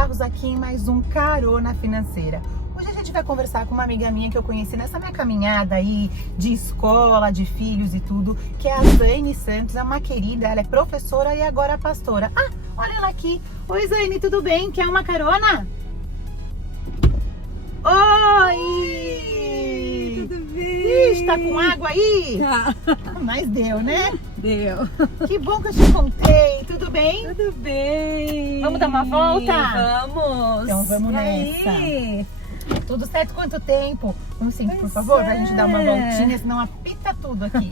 Navarros aqui em mais um Carona Financeira. Hoje a gente vai conversar com uma amiga minha que eu conheci nessa minha caminhada aí de escola, de filhos e tudo, que é a Zane Santos, é uma querida, ela é professora e agora pastora. Ah, olha ela aqui. Oi Zane, tudo bem? Quer uma carona? Oi! Tudo bem? Ixi, tá com água aí? Tá. Mas deu, né? Deu. Que bom que eu te encontrei, tudo bem? Tudo bem. Vamos dar uma volta? Vamos. Então vamos E nessa. aí? Tudo certo? Quanto tempo? Um cinto, por Pois favor, é. pra gente dar uma voltinha, senão apita tudo aqui.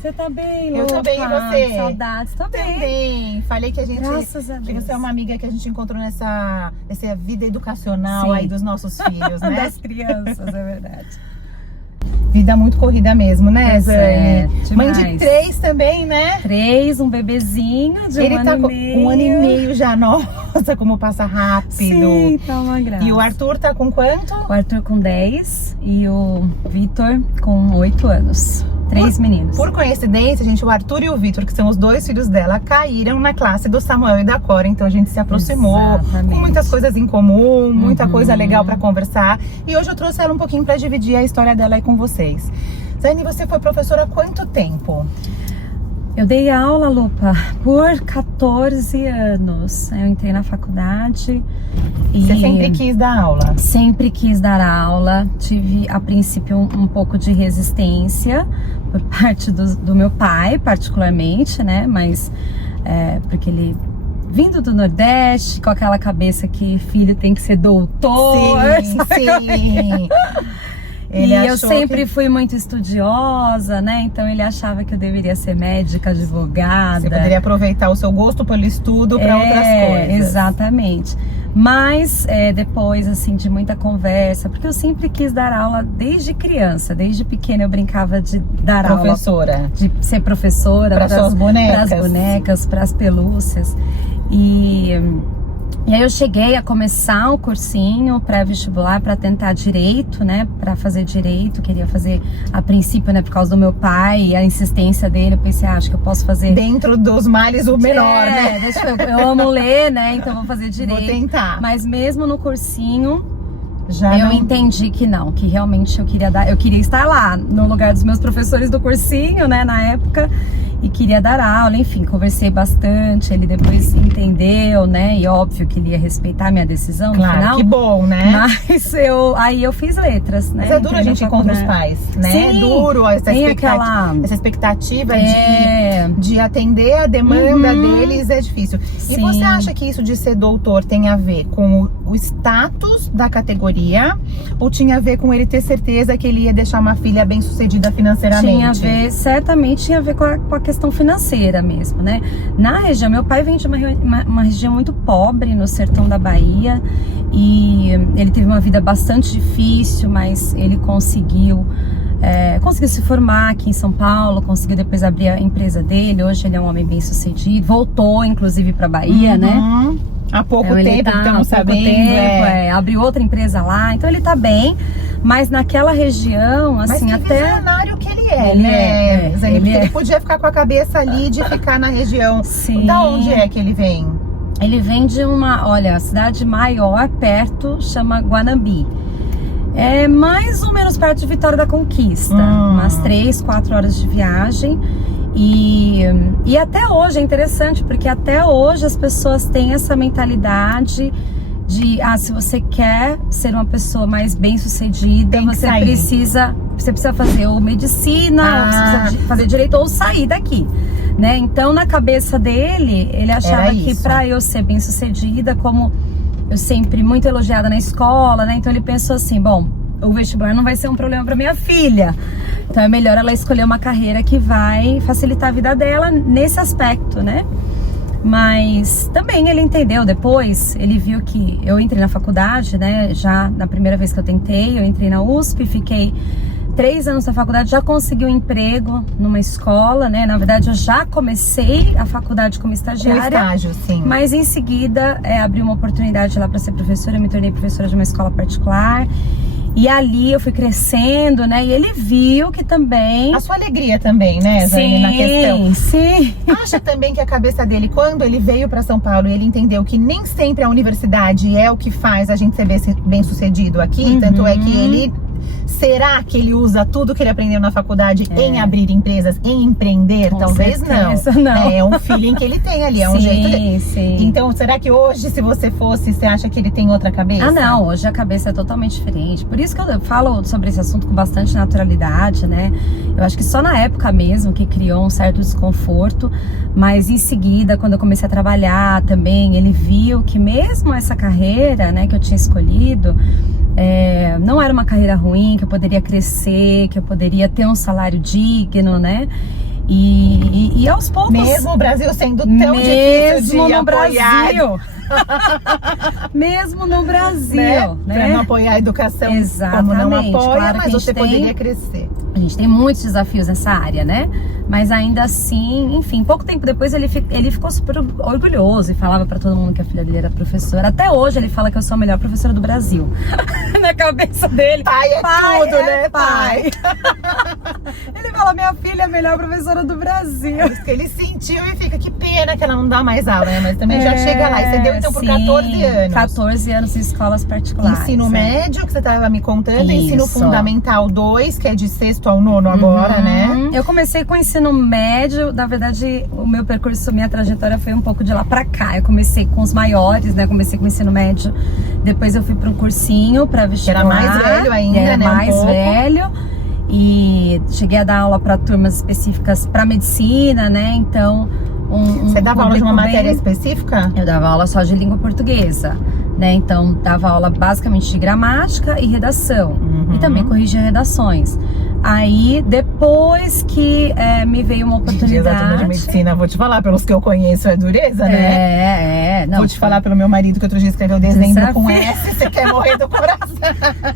Você tá bem, Lu? Eu tô bem, e você? Saudades, tô bem. Também. Falei que a gente... Graças a Deus. Você é uma amiga que a gente encontrou nessa vida educacional Sim. aí dos nossos filhos, né? Das crianças, é verdade. Vida muito corrida mesmo, né, Pois Zane? é, Mãe demais. de 3 também, né? 3, um bebezinho de Ele um tá ano com e meio. 1 ano e meio já. Nossa, como passa rápido. Sim, tá uma graça. E o Arthur tá com quanto? O Arthur com 10 e o Vitor com 8 anos. 3 meninos. Por coincidência, gente, o Arthur e o Vitor, que são os 2 filhos dela, caíram na classe do Samuel e da Cora, então a gente se aproximou. Exatamente. Com muitas coisas em comum, muita Uhum. coisa legal pra conversar. E hoje eu trouxe ela um pouquinho pra dividir a história dela aí com vocês. Zane, você foi professora há quanto tempo? Eu dei aula, Lupa, por 14 anos. Eu entrei na faculdade e... Você sempre quis dar aula? Sempre quis dar aula. Tive, a princípio, um pouco de resistência por parte do meu pai, particularmente, né? Mas, porque ele... Vindo do Nordeste, com aquela cabeça que filho tem que ser doutor. Sim, sim. E eu sempre fui muito estudiosa, né? Então ele achava que eu deveria ser médica, advogada. Você poderia aproveitar o seu gosto pelo estudo para outras coisas. Exatamente. Mas depois, assim, de muita conversa, porque eu sempre quis dar aula desde criança, desde pequena eu brincava de dar Professora. aula. De ser professora. Para suas bonecas. Para as bonecas, para as pelúcias. E aí eu cheguei a começar o cursinho pré-vestibular para tentar direito, né? Para fazer direito, queria fazer a princípio, né? Por causa do meu pai e a insistência dele, eu pensei, acho que eu posso fazer... Dentro dos males o menor, né? Eu amo ler, né? Então vou fazer direito. Vou tentar. Mas mesmo no cursinho, Já eu não... entendi que não, que realmente eu queria estar lá, no lugar dos meus professores do cursinho, né? Na época. E queria dar aula, enfim, conversei bastante, ele depois entendeu, né, e óbvio que ele ia respeitar a minha decisão Claro, no final. que bom, né? Mas aí eu fiz letras, né. Mas é duro a gente ir contra os pais, né? Sim, É duro essa tem expectativa de atender a demanda deles é difícil. E Sim. você acha que isso de ser doutor tem a ver com o status da categoria ou tinha a ver com ele ter certeza que ele ia deixar uma filha bem-sucedida financeiramente? Tinha a ver, certamente tinha a ver com a questão financeira mesmo, né? Na região, meu pai vem de uma região muito pobre no sertão da Bahia e ele teve uma vida bastante difícil, mas ele conseguiu se formar aqui em São Paulo, conseguiu depois abrir a empresa dele. Hoje ele é um homem bem sucedido, voltou inclusive para Bahia, né? Há pouco Então, tempo, estamos sabendo. Abriu outra empresa lá, então ele tá bem, mas naquela região, assim, mas que visionário que ele é, Ele né? é, Zane, ele porque é. ele podia ficar com a cabeça ali de ficar na região. Sim. Da onde é que ele vem? Ele vem de a cidade maior perto, chama Guanambi. É mais ou menos perto de Vitória da Conquista, umas 3, 4 horas de viagem. E até hoje é interessante, porque até hoje as pessoas têm essa mentalidade de, se você quer ser uma pessoa mais bem-sucedida, você precisa fazer ou medicina, ou você precisa fazer direito, ou sair daqui, né? Então, na cabeça dele, ele achava que para eu ser bem-sucedida, como eu sempre muito elogiada na escola, né? Então ele pensou assim, bom, o vestibular não vai ser um problema para minha filha. Então é melhor ela escolher uma carreira que vai facilitar a vida dela nesse aspecto, né? Mas também ele entendeu depois, ele viu que eu entrei na faculdade, né? Já na primeira vez que eu tentei, eu entrei na USP, fiquei 3 anos na faculdade, já consegui um emprego numa escola, né? Na verdade, eu já comecei a faculdade como estagiária. Com estágio, sim. Mas em seguida, abri uma oportunidade lá para ser professora, eu me tornei professora de uma escola particular. E ali eu fui crescendo, né? E ele viu que também... A sua alegria também, né, Zane, na questão. Sim. Acha também que a cabeça dele, quando ele veio para São Paulo e ele entendeu que nem sempre a universidade é o que faz a gente ser bem sucedido aqui, tanto é que ele... Será que ele usa tudo que ele aprendeu na faculdade em abrir empresas, em empreender? Com Talvez certeza, não. É um feeling que ele tem ali, é um jeito dele. Sim. Então, será que hoje, se você fosse, você acha que ele tem outra cabeça? Ah, não, hoje a cabeça é totalmente diferente. Por isso que eu falo sobre esse assunto com bastante naturalidade, né? Eu acho que só na época mesmo que criou um certo desconforto, mas em seguida, quando eu comecei a trabalhar também, ele viu que mesmo essa carreira, né, que eu tinha escolhido, não era uma carreira ruim, que eu poderia crescer, que eu poderia ter um salário digno, né? E aos poucos... Mesmo o Brasil sendo tão difícil de apoiar... Mesmo no Brasil, né? Pra não apoiar a educação como não apoia, claro, mas você poderia crescer. A gente tem muitos desafios nessa área, né? Mas ainda assim, enfim, pouco tempo depois ele ficou super orgulhoso e falava pra todo mundo que a filha dele era professora. Até hoje ele fala que eu sou a melhor professora do Brasil. Na cabeça dele. Pai é tudo, né? Pai. Ele fala, minha filha é a melhor professora do Brasil. É isso que ele sentiu e fica, que pena que ela não dá mais aula, né? Mas também já chega lá. E você deu então por 14 anos. 14 anos em escolas particulares. Ensino médio, que você estava me contando. Isso. Ensino fundamental 2, que é de 6º ao 9º agora, né? Eu comecei com o ensino médio. Na verdade, o meu percurso, minha trajetória foi um pouco de lá pra cá. Eu comecei com os maiores, né? Comecei com o ensino médio. Depois eu fui para um cursinho para vestibular. Era mais velho ainda, né? Mais velho. E cheguei a dar aula para turmas específicas para medicina, né? Então, você dava aula de uma matéria específica? Eu dava aula só de língua portuguesa, né? Então, dava aula basicamente de gramática e redação. E também corrigia redações. Aí, depois que me veio uma oportunidade... de medicina, vou te falar, pelos que eu conheço, é dureza, né? Não, vou te falar pelo meu marido, que outro dia escreveu dezembro com S, você quer morrer do coração.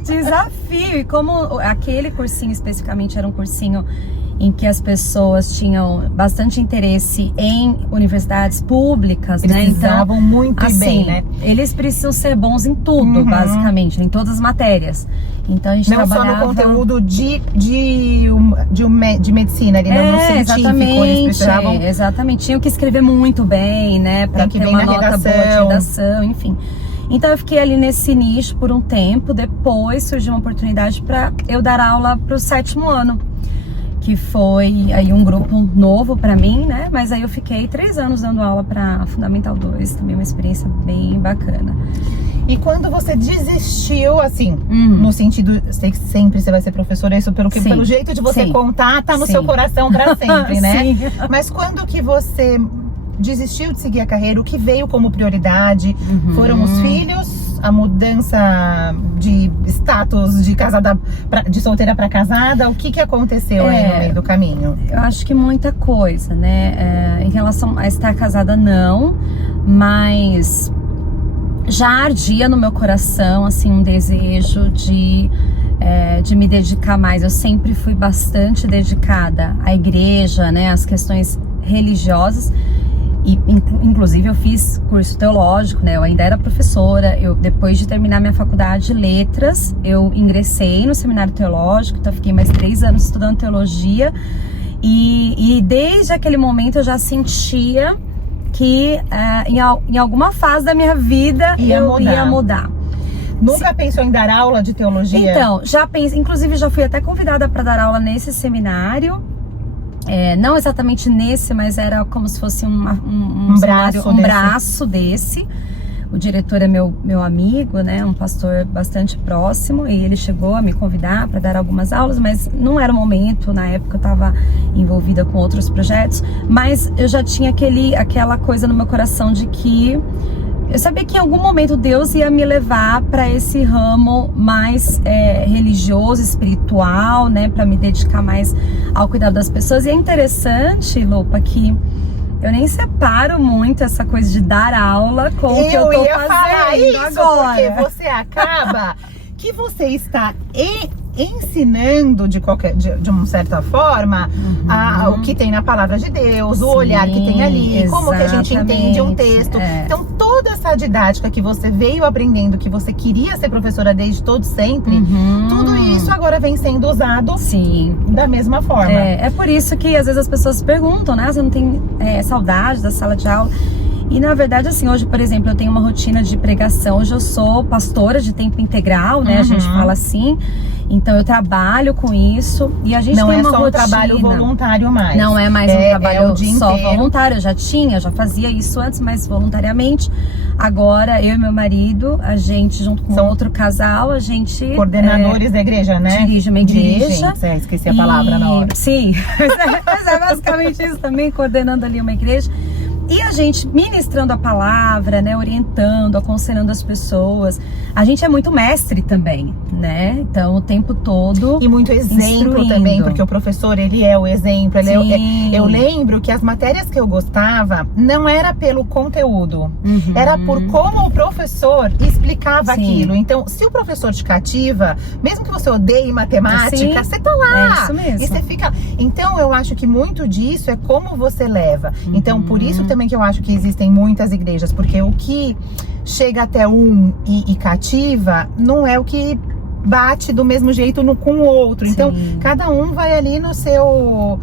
Desafio! E como aquele cursinho especificamente era um cursinho em que as pessoas tinham bastante interesse em universidades públicas, né? Precisavam muito assim, bem, né? Eles precisam ser bons em tudo, basicamente, em todas as matérias. Então a gente não trabalhava... só no conteúdo de medicina, ali, no científico, eles precisavam... Exatamente, tinham que escrever muito bem, né? Pra ter uma nota boa de redação, enfim. Então eu fiquei ali nesse nicho por um tempo. Depois surgiu uma oportunidade para eu dar aula pro 7º ano, que foi aí um grupo novo pra mim, né? Mas aí eu fiquei 3 anos dando aula pra Fundamental 2, também uma experiência bem bacana. E quando você desistiu, assim, no sentido, sei que sempre você vai ser professora, isso pelo jeito de você contar, tá no seu coração pra sempre, né? Mas quando que você desistiu de seguir a carreira, o que veio como prioridade? Foram os filhos? A mudança de status de casada de solteira para casada, o que aconteceu aí no meio do caminho? Eu acho que muita coisa, né? Em relação a estar casada, não, mas já ardia no meu coração, assim, um desejo de me dedicar mais. Eu sempre fui bastante dedicada à igreja, né? Às questões religiosas. E, inclusive, eu fiz curso teológico, né? Eu ainda era professora. Depois de terminar minha faculdade de letras, eu ingressei no seminário teológico. Então, eu fiquei mais 3 anos estudando teologia. E desde aquele momento, eu já sentia que em alguma fase da minha vida eu ia mudar. Nunca pensou em dar aula de teologia? Então, já pensei. Inclusive, já fui até convidada para dar aula nesse seminário. Não exatamente nesse, mas era como se fosse um braço desse. O diretor é meu amigo, né? Um pastor bastante próximo. E ele chegou a me convidar para dar algumas aulas, mas não era o momento. Na época eu estava envolvida com outros projetos. Mas eu já tinha aquela coisa no meu coração de que eu sabia que em algum momento Deus ia me levar para esse ramo mais religioso, espiritual, né? Para me dedicar mais ao cuidado das pessoas. E é interessante, Lupa, que eu nem separo muito essa coisa de dar aula com o que eu tô fazendo falar isso agora. Porque você acaba que você está ensinando de uma certa forma o que tem na palavra de Deus, o olhar que tem ali, como que a gente entende um texto. Então toda essa didática que você veio aprendendo, que você queria ser professora desde todo sempre, tudo isso agora vem sendo usado da mesma forma. É por isso que às vezes as pessoas perguntam, né? Você não tem saudade da sala de aula? E na verdade, assim, hoje, por exemplo, eu tenho uma rotina de pregação. Hoje eu sou pastora de tempo integral, né? A gente fala assim. Então eu trabalho com isso. E a gente não tem é uma só rotina. Um trabalho voluntário mais. Não é mais um trabalho só inteiro. voluntário. Eu já fazia isso antes, mas voluntariamente. Agora, eu e meu marido, a gente, junto com outro casal, a gente... Coordenadores da igreja, né? Dirige uma igreja. Esqueci a palavra na hora. Sim, mas é basicamente isso também, coordenando ali uma igreja. E a gente ministrando a palavra, né, orientando, aconselhando as pessoas. A gente é muito mestre também, né? Então, o tempo todo e muito exemplo também, porque o professor, ele é o exemplo. Eu lembro que as matérias que eu gostava não era pelo conteúdo, era por como o professor explicava aquilo. Então, se o professor te cativa, mesmo que você odeie matemática, você tá lá. É isso mesmo. E você fica... Então, eu acho que muito disso é como você leva. Então, por isso também que eu acho que existem muitas igrejas, porque o que chega até e cativa não é o que bate do mesmo jeito com o outro. Então, cada um vai ali no seu...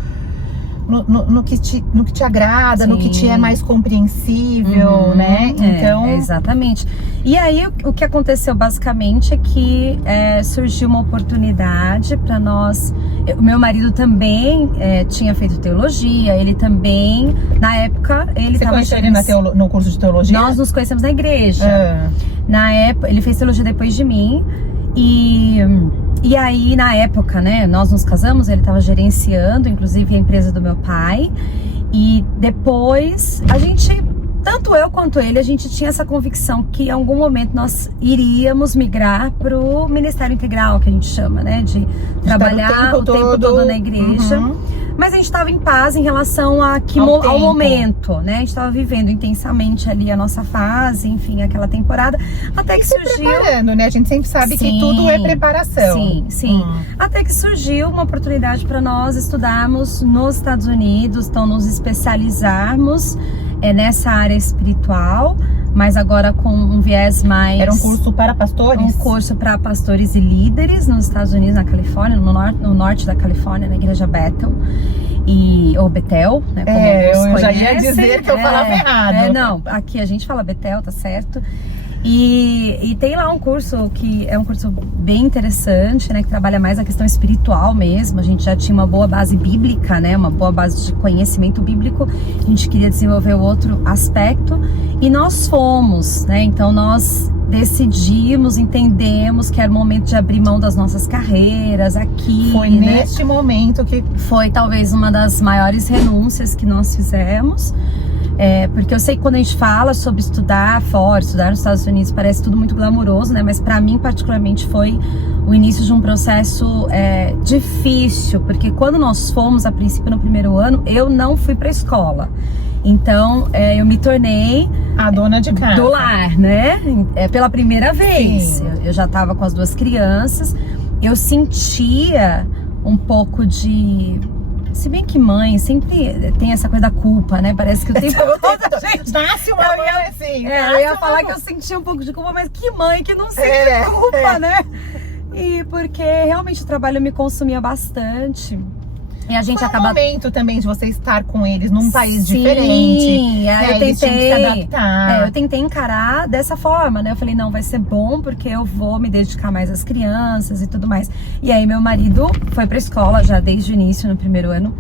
No que te agrada, no que te é mais compreensível, né? Então... exatamente. E aí, o que aconteceu basicamente é que surgiu uma oportunidade para nós. O meu marido também tinha feito teologia, ele também, na época, ele Você conheceu ele no curso de teologia? Nós nos conhecemos na igreja. Na época, ele fez teologia depois de mim. E aí, na época, né, nós nos casamos, ele estava gerenciando, inclusive, a empresa do meu pai. E depois, tanto eu quanto ele, a gente tinha essa convicção que em algum momento nós iríamos migrar pro Ministério Integral, que a gente chama, né, de trabalhar o tempo todo na igreja. Mas a gente estava em paz em relação ao momento, né? A gente estava vivendo intensamente ali a nossa fase, enfim, aquela temporada, até que surgiu... preparando, né? A gente sempre sabe que tudo é preparação. Sim. Até que surgiu uma oportunidade para nós estudarmos nos Estados Unidos, então nos especializarmos nessa área espiritual, mas agora com um viés mais... Era um curso para pastores? Um curso para pastores e líderes nos Estados Unidos, na Califórnia, no norte da Califórnia, na igreja Bethel. Ou Betel, né? Como eu já ia dizer que eu falava errado. Não, aqui a gente fala Betel, tá certo. E tem lá um curso que é um curso bem interessante, né? Que trabalha mais a questão espiritual mesmo. A gente já tinha uma boa base bíblica, né? Uma boa base de conhecimento bíblico. A gente queria desenvolver o outro aspecto. E nós fomos, né? Então nós decidimos, entendemos que era o momento de abrir mão das nossas carreiras aqui. Foi neste momento que... Foi talvez uma das maiores renúncias que nós fizemos. Porque eu sei que quando a gente fala sobre estudar fora, estudar nos Estados Unidos, parece tudo muito glamouroso, né? Mas pra mim, particularmente, foi o início de um processo difícil. Porque quando nós fomos, a princípio, no primeiro ano, eu não fui pra escola. Então, eu me tornei... a dona de casa. Do lar, né? Pela primeira vez. Eu já tava com as duas crianças. Eu sentia um pouco de... Se bem que mãe sempre tem essa coisa da culpa, né? Parece que o tempo todo nasce uma mãe assim. Eu ia falar que eu sentia um pouco de culpa, mas que mãe que não sente culpa, né? E porque realmente o trabalho me consumia bastante. E a gente acaba... um momento também de você estar com eles num país diferente. Sim, eu tentei se adaptar. Eu tentei encarar dessa forma, né? Eu falei, não, vai ser bom porque eu vou me dedicar mais às crianças e tudo mais. E aí meu marido foi pra escola já desde o início, no primeiro ano.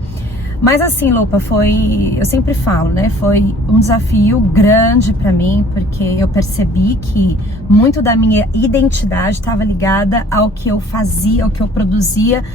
Mas assim, Lupa, eu sempre falo, né? Foi um desafio grande pra mim, porque eu percebi que muito da minha identidade estava ligada ao que eu fazia, ao que eu produzia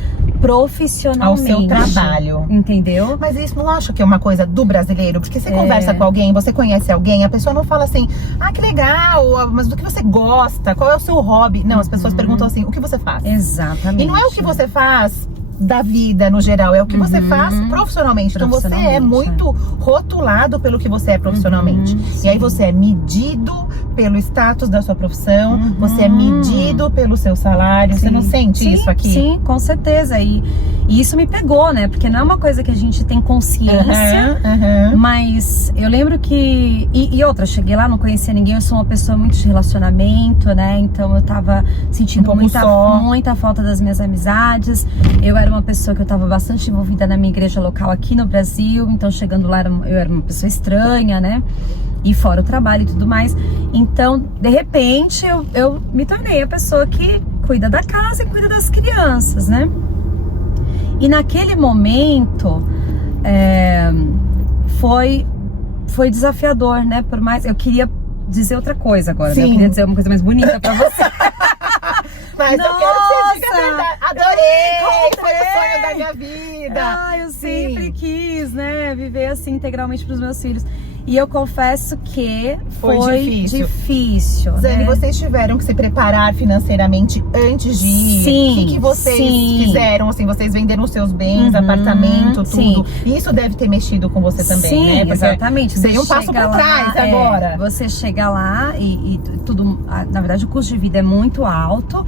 profissionalmente. Ao seu trabalho. Entendeu? Mas isso não acha que é uma coisa do brasileiro? Porque você conversa com alguém, você conhece alguém, a pessoa não fala assim, que legal, mas do que você gosta? Qual é o seu hobby? Não, as pessoas perguntam assim, o que você faz? Exatamente. E não é o que você faz da vida no geral, é o que você faz profissionalmente. Então você é muito rotulado pelo que você é profissionalmente. E aí você é medido pelo status da sua profissão, você é medido pelo seu salário. Sim. Você não sente isso aqui? Sim, com certeza. E isso me pegou, né? Porque não é uma coisa que a gente tem consciência, mas eu lembro que... E outra, cheguei lá, não conhecia ninguém, eu sou uma pessoa muito de relacionamento, né? Então eu tava sentindo muita falta das minhas amizades. Eu era uma pessoa que eu tava bastante envolvida na minha igreja local aqui no Brasil, então chegando lá eu era uma pessoa estranha, né? E fora o trabalho e tudo mais. Então, de repente, eu me tornei a pessoa que cuida da casa e cuida das crianças, né? E naquele momento, foi desafiador, né? Por mais... Eu queria dizer outra coisa agora, né? Eu queria dizer uma coisa mais bonita pra você. Mas eu quero que você diga a verdade. Adorei! Foi o sonho da minha vida. Eu sempre quis, né? Viver assim integralmente pros meus filhos. E eu confesso que foi difícil. Zane, né? vocês tiveram que se preparar financeiramente antes de ir? Sim. O que vocês fizeram? Assim, vocês venderam os seus bens, apartamento, tudo. E isso deve ter mexido com você também, né? Porque exatamente. Seria um passo pra trás agora. Você chega lá e tudo... Na verdade, o custo de vida é muito alto.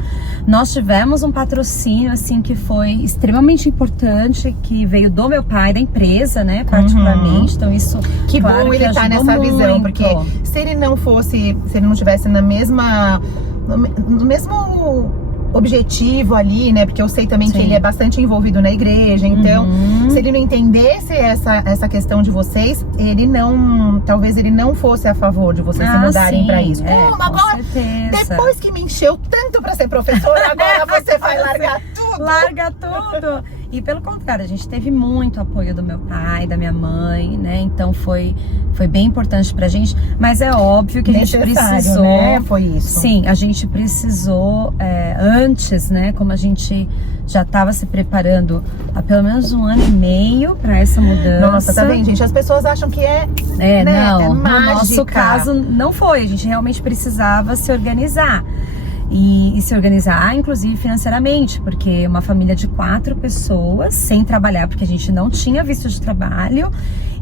Nós tivemos um patrocínio, assim, que foi extremamente importante, que veio do meu pai, da empresa, né? Particularmente. Então, isso... Que claro, bom ele tá nessa visão, porque se ele não tivesse no mesmo objetivo ali, né, porque eu sei também que ele é bastante envolvido na igreja, então se ele não entendesse essa questão de vocês, talvez ele não fosse a favor de vocês se mudarem pra isso. Agora, depois que me encheu tanto pra ser professora, agora você vai largar tudo. Larga tudo. E pelo contrário, a gente teve muito apoio do meu pai, da minha mãe, né? Então foi bem importante pra gente. Mas é óbvio que a gente precisou... né? Foi isso. Sim, a gente precisou antes, né? Como a gente já estava se preparando há pelo menos 1 ano e meio pra essa mudança. Nossa, tá vendo, gente? As pessoas acham que né? Não, mágica. No nosso caso não foi. A gente realmente precisava se organizar. E se organizar, inclusive financeiramente, porque uma família de 4 pessoas, sem trabalhar, porque a gente não tinha visto de trabalho,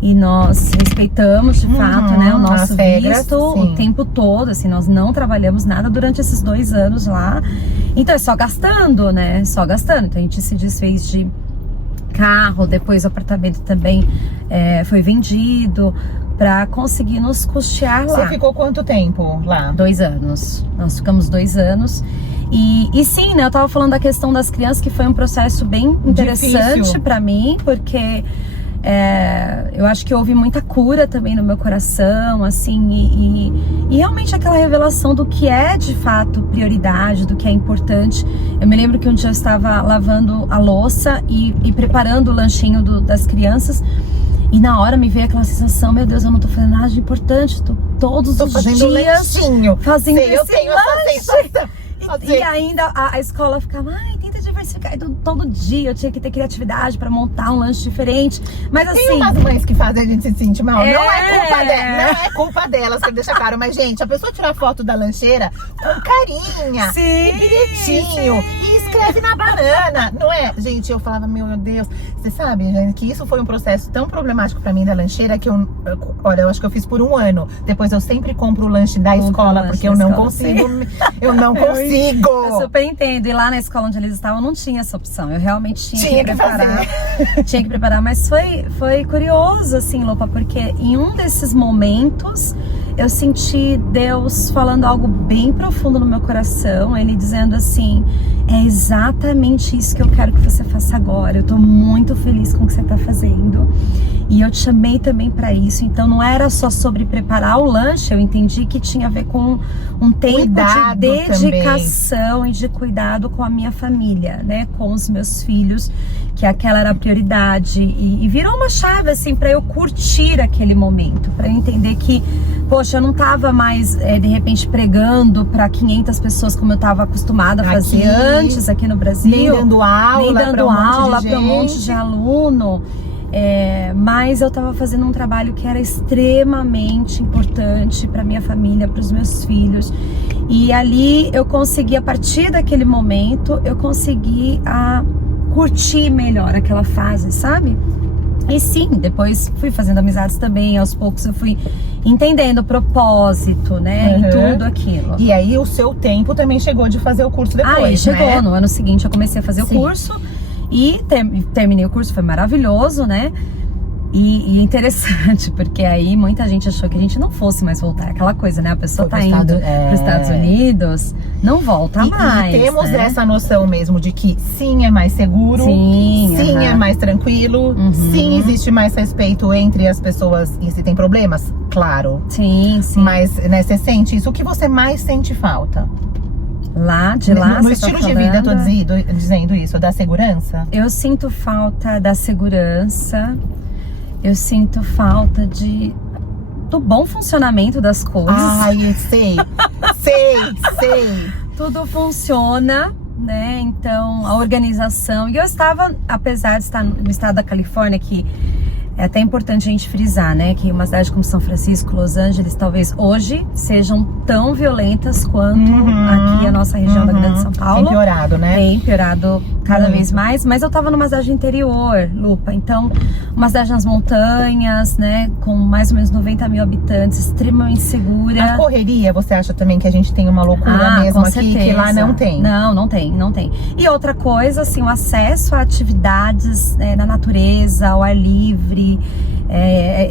e nós respeitamos, de fato, né, o nosso visto o tempo todo, assim, nós não trabalhamos nada durante esses 2 anos lá, então é só gastando, né, só gastando, então a gente se desfez de carro, depois o apartamento também foi vendido, pra conseguir nos custear lá. Você ficou quanto tempo lá? 2 anos. Nós ficamos 2 anos. E sim, né? Eu tava falando da questão das crianças, que foi um processo bem interessante pra mim, porque eu acho que houve muita cura também no meu coração, assim, e realmente aquela revelação do que é de fato prioridade, do que é importante. Eu me lembro que um dia eu estava lavando a louça e preparando o lanchinho das crianças. E na hora me veio aquela sensação, meu Deus, eu não tô fazendo nada de importante, tô todos os dias fazendo esse lanche. E ainda a escola ficava, tenta diversificar. Então, todo dia eu tinha que ter criatividade pra montar um lanche diferente. Mas assim... Tem umas mães que fazem a gente se sentir mal. Não é culpa delas, que deixa claro. Mas, gente, a pessoa tira foto da lancheira com carinha, e bonitinho, e escreve na banana, não é? Gente, eu falava, meu Deus, você sabe, gente, que isso foi um processo tão problemático pra mim da lancheira, que olha, eu acho que eu fiz por 1 ano. Depois eu sempre compro o lanche da escola, porque eu não consigo. Eu não consigo. Eu super entendo. E lá na escola onde eles estavam não tinha essa opção. Eu realmente tinha que preparar. Tinha que preparar. Mas foi curioso, assim, Lopa, porque em um desses momentos eu senti Deus falando algo bem profundo no meu coração. Ele dizendo assim: é exatamente isso que eu quero que você faça agora. Eu tô muito feliz com o que você tá fazendo. E eu te chamei também pra isso. Então não era só sobre preparar o lanche. Eu entendi que tinha a ver com um tempo de dedicação e de cuidado com a minha família, né? Com os meus filhos, que aquela era a prioridade. E virou uma chave, assim, pra eu curtir aquele momento. Pra eu entender que, poxa, eu não tava mais, de repente, pregando pra 500 pessoas como eu tava acostumada a fazer antes aqui no Brasil. Nem dando aula pra um monte de aluno. Mas eu tava fazendo um trabalho que era extremamente importante pra minha família, pros meus filhos. E ali eu consegui, a partir daquele momento, eu consegui curtir melhor aquela fase, sabe? E sim, depois fui fazendo amizades também, aos poucos eu fui entendendo o propósito, né, e tudo aquilo. E aí o seu tempo também chegou de fazer o curso depois, Aí chegou, né? no ano seguinte eu comecei a fazer Sim. o curso e terminei o curso, foi maravilhoso, né? E é interessante, porque aí muita gente achou que a gente não fosse mais voltar. Aquela coisa, né? A pessoa tá indo para os Estados Unidos, não volta mais. E temos né? essa noção mesmo de que sim, é mais seguro, sim, é mais tranquilo, sim, existe mais respeito entre as pessoas. E se tem problemas, claro. Sim. Mas, né, você sente isso? O que você mais sente falta? De lá, no estilo de vida, eu tô dizendo isso, da segurança? Eu sinto falta da segurança. Eu sinto falta do bom funcionamento das coisas. Ai, sei. Tudo funciona, né? Então, a organização. E eu estava, apesar de estar no estado da Califórnia, que é até importante a gente frisar, né? Que uma cidade como São Francisco, Los Angeles, talvez hoje sejam tão violentas quanto aqui a nossa região da Grande São Paulo. Tem piorado, né? Tem piorado cada vez mais. Mas eu tava numa cidade interior, Lupa. Então, uma cidade nas montanhas, né? Com mais ou menos 90 mil habitantes, extremamente segura. A correria, você acha também que a gente tem uma loucura mesmo aqui, certeza. Que lá não tem? Não tem. E outra coisa, assim, o acesso a atividades na natureza, ao ar livre.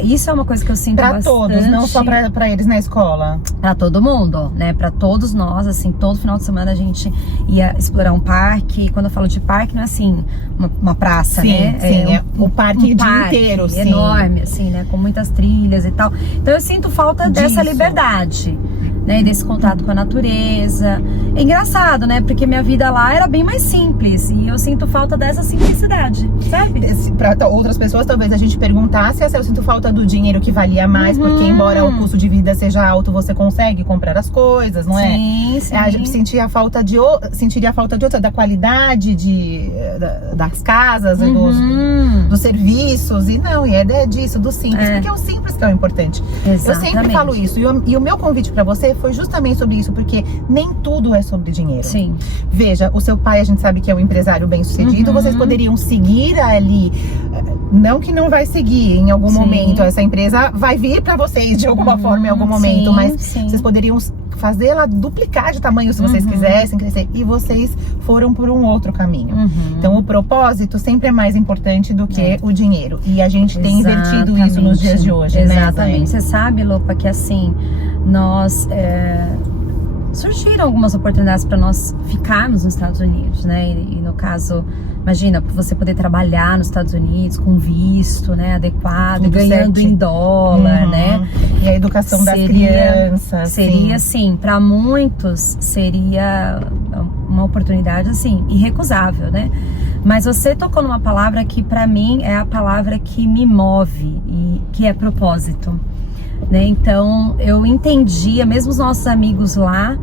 Isso é uma coisa que eu sinto bastante. Pra todos, não só pra eles na escola. Pra todo mundo, né? Pra todos nós, assim, todo final de semana a gente ia explorar um parque. E quando eu falo de parque, não é assim, uma praça, né? Sim, o parque o dia inteiro, sim. Enorme, assim, né? Com muitas trilhas e tal. Então eu sinto falta dessa liberdade, né? Desse contato com a natureza. É engraçado, né? Porque minha vida lá era bem mais simples. E eu sinto falta dessa simplicidade, sabe? Pra outras pessoas, talvez a gente perguntasse se eu sinto falta do dinheiro que valia mais, porque embora o custo de vida seja alto, você consegue comprar as coisas, não é? Sim. A gente sentiria a falta de outra, da qualidade das casas, dos serviços, e é disso, do simples, porque é o simples que é o importante. Exatamente. Eu sempre falo isso, e o meu convite pra você foi justamente sobre isso, porque nem tudo é sobre dinheiro. Sim. Veja, o seu pai, a gente sabe que é um empresário bem sucedido, vocês poderiam seguir ali, não que não vai seguir em algum momento, essa empresa vai vir pra vocês de alguma forma em algum momento, mas vocês poderiam fazê-la duplicar de tamanho se vocês quisessem crescer, e vocês foram por um outro caminho. Então o propósito sempre é mais importante do que o dinheiro, e a gente tem invertido isso nos dias de hoje, né? Exatamente. Você sabe, Lupa, que assim, surgiram algumas oportunidades para nós ficarmos nos Estados Unidos, né? E no caso, imagina, você poder trabalhar nos Estados Unidos com visto, né, adequado, tudo ganhando certinho. em dólar, né? E a educação das crianças. Seria assim, para muitos seria uma oportunidade assim irrecusável, né? Mas você tocou numa palavra que para mim é a palavra que me move, e que é propósito. Né? Então eu entendia, mesmo os nossos amigos lá,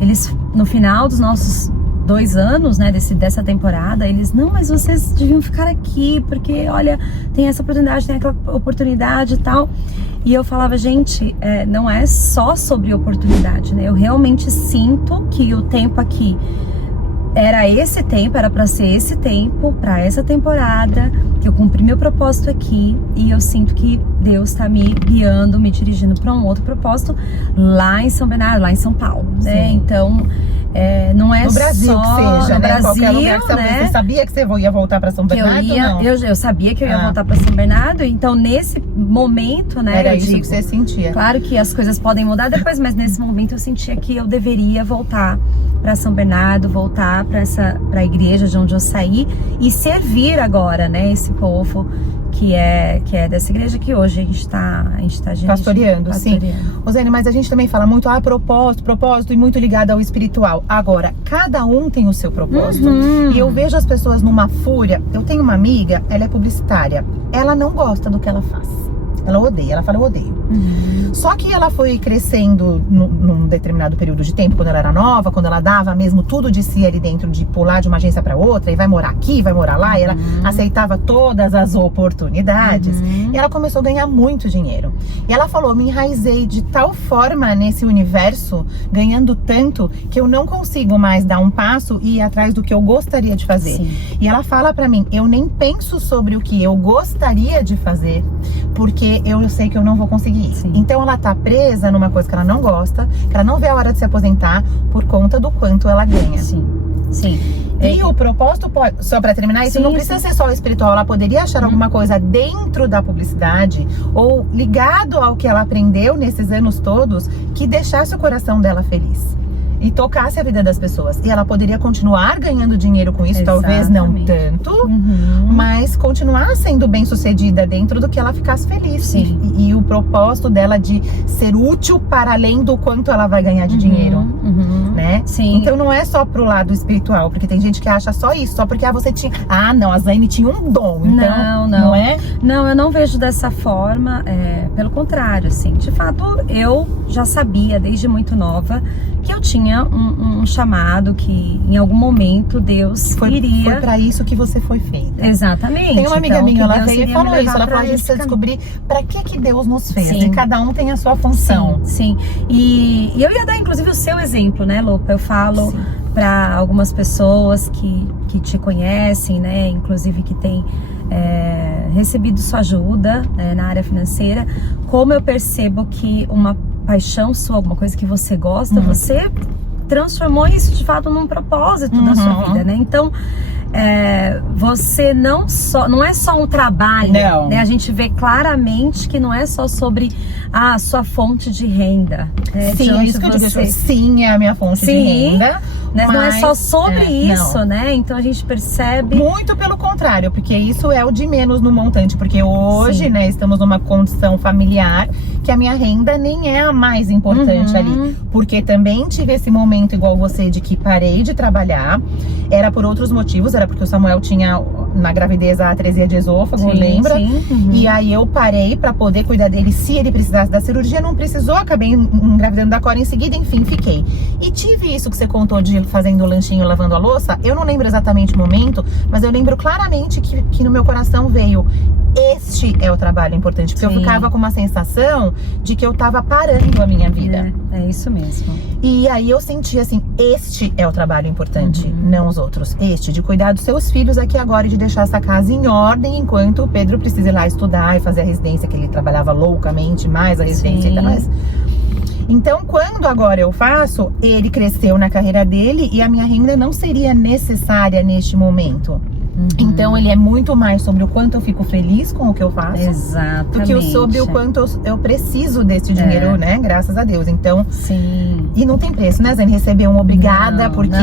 eles no final dos nossos 2 anos, né, dessa temporada, eles, não, mas vocês deviam ficar aqui, porque olha, tem essa oportunidade, tem aquela oportunidade e tal. E eu falava, gente, não é só sobre oportunidade, né? Eu realmente sinto que o tempo aqui era esse tempo, era pra ser esse tempo, pra essa temporada, que eu cumpri meu propósito aqui, e eu sinto que Deus tá me guiando, me dirigindo pra um outro propósito lá em São Bernardo, lá em São Paulo, né? Então, não é no Brasil só que seja, no né? Brasil, Qualquer lugar que né? Você sabia que você ia voltar pra São Bernardo ou não? Eu sabia que eu ia voltar pra São Bernardo, então nesse momento, né? Era isso que você sentia. Claro que as coisas podem mudar depois, mas nesse momento eu sentia que eu deveria voltar para São Bernardo, voltar para a igreja de onde eu saí e servir agora, né, esse povo que é dessa igreja que hoje a gente tá pastoreando, sim. Rosane, mas a gente também fala muito propósito e muito ligado ao espiritual. Agora, cada um tem o seu propósito. E eu vejo as pessoas numa fúria. Eu tenho uma amiga, ela é publicitária. Ela não gosta do que ela faz. Ela odeia, ela fala, eu odeio. Só que ela foi crescendo num determinado período de tempo, quando ela era nova, quando ela dava mesmo tudo de si ali dentro, de pular de uma agência para outra, e vai morar aqui, vai morar lá, e ela aceitava todas as oportunidades. E ela começou a ganhar muito dinheiro. E ela falou, me enraizei de tal forma nesse universo, ganhando tanto, que eu não consigo mais dar um passo e ir atrás do que eu gostaria de fazer. Sim. E ela fala pra mim, eu nem penso sobre o que eu gostaria de fazer, porque eu sei que eu não vou conseguir. Sim. Então ela tá presa numa coisa que ela não gosta, que ela não vê a hora de se aposentar por conta do quanto ela ganha. Sim, sim. E o propósito, só pra terminar, isso não precisa ser só espiritual. Ela poderia achar alguma coisa dentro da publicidade ou ligado ao que ela aprendeu nesses anos todos que deixasse o coração dela feliz e tocasse a vida das pessoas. E ela poderia continuar ganhando dinheiro com isso, talvez não tanto, mas continuar sendo bem sucedida dentro do que ela ficasse feliz. E o propósito dela de ser útil para além do quanto ela vai ganhar de dinheiro, né? Sim. Então não é só pro lado espiritual, porque tem gente que acha só isso, só porque você tinha... Ah, não, a Zaine tinha um dom, então não é? Não, eu não vejo dessa forma, pelo contrário, assim. De fato, eu já sabia desde muito nova que eu tinha um chamado, que em algum momento Deus iria... Foi pra isso que você foi feita. Exatamente. Tem uma amiga então, minha, ela Deus veio e falou isso. Ela falou, a gente precisa descobrir pra que Deus nos fez. Sim. E cada um tem a sua função. Sim. E eu ia dar, inclusive, o seu exemplo, né, Lupa? Eu falo pra algumas pessoas que te conhecem, né, inclusive que tem recebido sua ajuda na área financeira, como eu percebo que uma paixão sua, alguma coisa que você gosta, você transformou isso de fato num propósito da sua vida, né? Então, você não é só um trabalho, né? A gente vê claramente que não é só sobre a sua fonte de renda. Sim, isso que eu digo, sim, é a minha fonte de renda. Né? Não é só sobre isso, né? Então a gente percebe... Muito pelo contrário, porque isso é o de menos no montante. Porque hoje, né, estamos numa condição familiar que a minha renda nem é a mais importante ali. Porque também tive esse momento igual você, de que parei de trabalhar. Era por outros motivos, era porque o Samuel tinha na gravidez a atresia de esôfago, lembra? E aí eu parei pra poder cuidar dele se ele precisasse da cirurgia. Não precisou, acabei engravidando da Cora em seguida, enfim, fiquei. E tive isso que você contou de fazendo o lanchinho, lavando a louça. Eu não lembro exatamente o momento, mas eu lembro claramente que no meu coração veio: este é o trabalho importante. Porque eu ficava com uma sensação de que eu tava parando a minha vida. É isso mesmo. E aí eu senti assim, este é o trabalho importante, não os outros. Este, de cuidar dos seus filhos aqui agora e de deixar essa casa em ordem, enquanto o Pedro precisa ir lá estudar e fazer a residência, que ele trabalhava loucamente, mais a residência e tal mais. Então, quando agora eu faço, ele cresceu na carreira dele e a minha renda não seria necessária neste momento. Então ele é muito mais sobre o quanto eu fico feliz com o que eu faço, do que sobre o quanto eu preciso desse dinheiro, né? Graças a Deus. Então, e não tem preço, né, Zaine? Receber um obrigada porque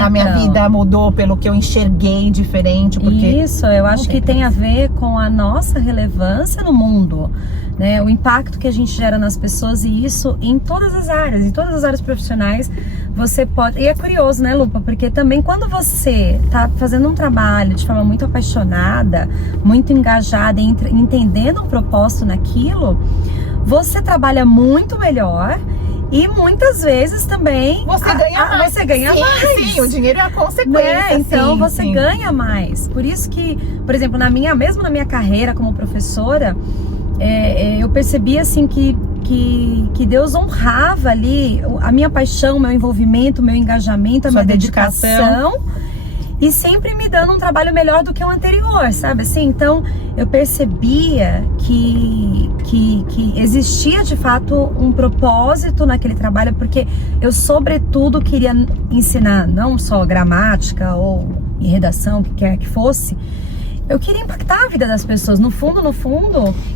a minha vida mudou pelo que eu enxerguei diferente. Porque isso, eu acho que tem a ver com a nossa relevância no mundo, né? O impacto que a gente gera nas pessoas, e isso em todas as áreas profissionais. Você pode... E é curioso, né, Lupa? Porque também quando você tá fazendo um trabalho de forma muito apaixonada, muito engajada, entendendo um propósito naquilo, você trabalha muito melhor e muitas vezes também você ganha mais. Sim, o dinheiro é a consequência. Né? Então você ganha mais. Por isso que, por exemplo, mesmo na minha carreira como professora, eu percebi assim que Deus honrava ali a minha paixão, meu envolvimento, meu engajamento, a minha dedicação, e sempre me dando um trabalho melhor do que o anterior, sabe assim? Então eu percebia que existia de fato um propósito naquele trabalho, porque eu sobretudo queria ensinar não só gramática ou redação, o que quer que fosse. Eu queria impactar a vida das pessoas, no fundo.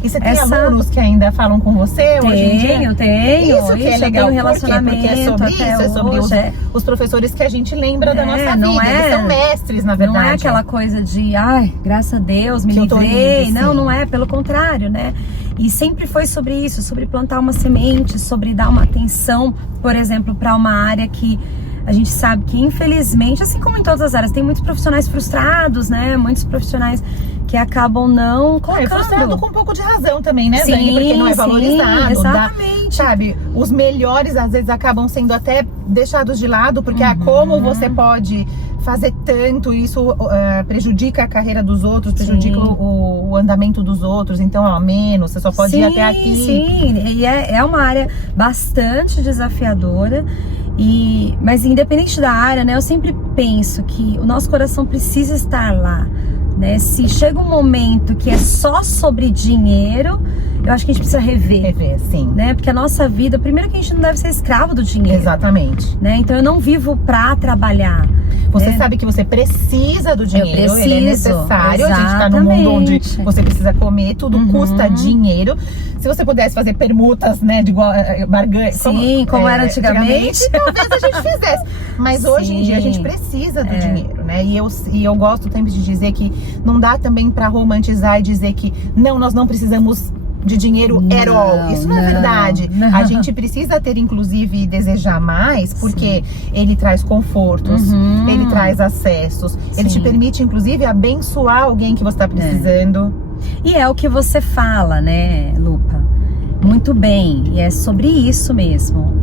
E você tem alunos que ainda falam com você hoje em dia? Tenho. Isso que é legal, relacionamento, porque é sobre isso, é sobre os professores que a gente lembra da nossa vida. Eles são mestres, na verdade. Não é aquela coisa de, ai, graças a Deus, me livrei. Não é, pelo contrário, né? E sempre foi sobre isso, sobre plantar uma semente, sobre dar uma atenção, por exemplo, para uma área que a gente sabe que, infelizmente, assim como em todas as áreas, tem muitos profissionais frustrados, né? Muitos profissionais que acabam não colocando. Frustrado com um pouco de razão também, né, Sim, Zane? Porque não é valorizado. exatamente. Sabe, os melhores às vezes acabam sendo até deixados de lado, porque como você pode fazer tanto, isso prejudica a carreira dos outros, prejudica o andamento dos outros, então menos, você só pode ir até aqui. Sim, e é uma área bastante desafiadora, mas independente da área, né, eu sempre penso que o nosso coração precisa estar lá, né? Se chega um momento que é só sobre dinheiro, eu acho que a gente precisa rever, sim. Né? Porque a nossa vida, primeiro que a gente não deve ser escravo do dinheiro. Exatamente. Né? Então eu não vivo pra trabalhar. Você sabe que você precisa do dinheiro, ele é necessário. Exatamente. A gente tá num mundo onde você precisa comer, tudo custa dinheiro. Se você pudesse fazer permutas, né, de barganha, como era antigamente, talvez a gente fizesse. Mas hoje em dia a gente precisa do dinheiro, né? E eu gosto sempre de dizer que não dá também pra romantizar e dizer que nós não precisamos de dinheiro at all. Isso não é verdade. A gente precisa ter, inclusive, e desejar mais, porque ele traz confortos, ele traz acessos, ele te permite, inclusive, abençoar alguém que você está precisando. E é o que você fala, né, Lupa? Muito bem, e é sobre isso mesmo.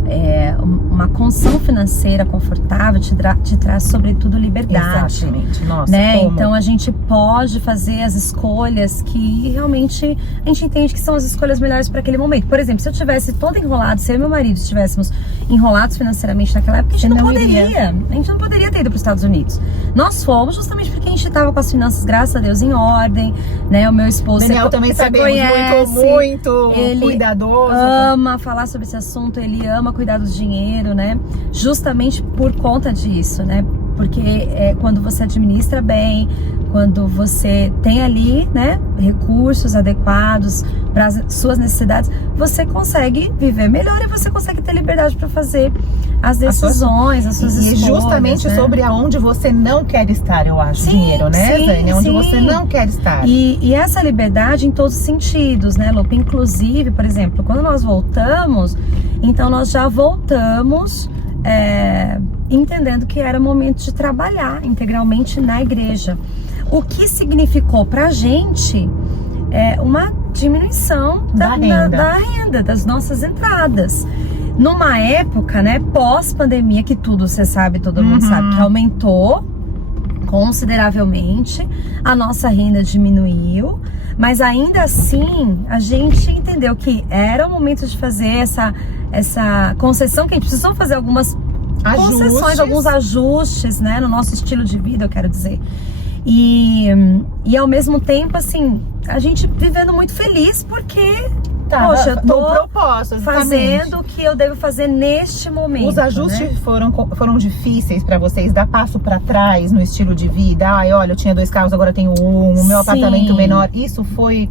Uma condição financeira confortável te traz, sobretudo, liberdade. Exatamente. Nossa, né? Então a gente pode fazer as escolhas que realmente a gente entende que são as escolhas melhores para aquele momento. Por exemplo, se eu tivesse todo enrolado, se eu e meu marido estivéssemos enrolados financeiramente naquela época, a gente não poderia. A gente não poderia ter ido para os Estados Unidos. Nós fomos justamente porque a gente estava com as finanças, graças a Deus, em ordem, né? O meu esposo, Daniel também sabemos, muito cuidadoso. Ama falar sobre esse assunto, ele ama cuidar do dinheiro, né? Justamente por conta disso, né? Porque quando você administra bem, quando você tem ali, né, recursos adequados para as suas necessidades, você consegue viver melhor e você consegue ter liberdade para fazer as decisões, as suas escolhas. E justamente sobre aonde você não quer estar, eu acho, dinheiro, né, Zane? Onde você não quer estar. E essa liberdade em todos os sentidos, né, Lupa? Inclusive, por exemplo, quando nós voltamos, então nós já voltamos entendendo que era momento de trabalhar integralmente na igreja. O que significou pra gente uma diminuição da renda, das nossas entradas. Numa época, né, pós-pandemia, que tudo, você sabe, todo mundo sabe, que aumentou consideravelmente, a nossa renda diminuiu, mas ainda assim, a gente entendeu que era o momento de fazer essa concessão, que a gente precisou fazer algumas concessões, alguns ajustes, né, no nosso estilo de vida, eu quero dizer. E ao mesmo tempo, assim, a gente vivendo muito feliz porque, poxa, eu tô fazendo o que eu devo fazer neste momento. Os ajustes, né, foram difíceis pra vocês, dar passo pra trás no estilo de vida? Ai, olha, eu tinha 2 carros, agora eu tenho 1, o meu apartamento menor. Isso foi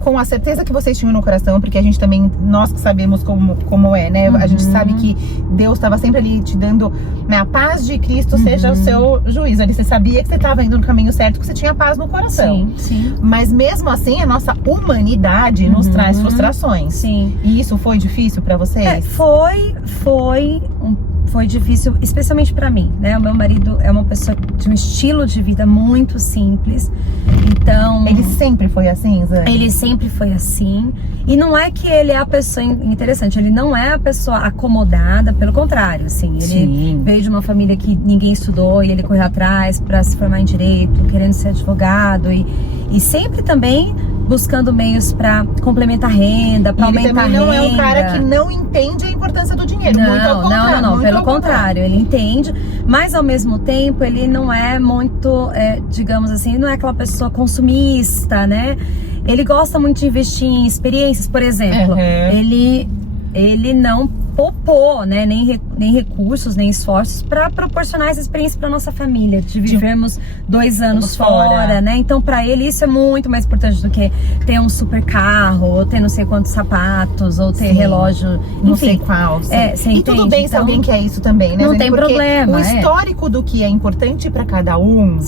com a certeza que vocês tinham no coração, porque a gente também, nós que sabemos como é, né? A gente sabe que Deus estava sempre ali te dando, né, a paz de Cristo seja o seu juízo. Ali você sabia que você estava indo no caminho certo, que você tinha paz no coração. Sim. Mas mesmo assim, a nossa humanidade nos traz frustrações. Sim. E isso foi difícil pra vocês? Foi difícil, especialmente pra mim, né? O meu marido é uma pessoa de um estilo de vida muito simples, então... Ele sempre foi assim, Zane? Ele sempre foi assim, e não é que ele é a pessoa interessante, ele não é a pessoa acomodada, pelo contrário, assim, ele veio de uma família que ninguém estudou e ele correu atrás pra se formar em direito, querendo ser advogado, e sempre também buscando meios para complementar a renda, para aumentar a renda. Ele também não é um cara que não entende a importância do dinheiro. Não, pelo contrário, ele entende, mas ao mesmo tempo ele não é muito, digamos assim, não é aquela pessoa consumista, né? Ele gosta muito de investir em experiências, por exemplo. Ele não poupou, né, nem recursos, nem esforços para proporcionar essa experiência para nossa família, de vivermos 2 anos fora, né? Então, para ele isso é muito mais importante do que ter um super carro, ou ter não sei quantos sapatos, ou ter relógio, enfim, não sei qual. E tudo bem, então, se alguém quer isso também, né? Não tem problema. O histórico do que é importante para cada um.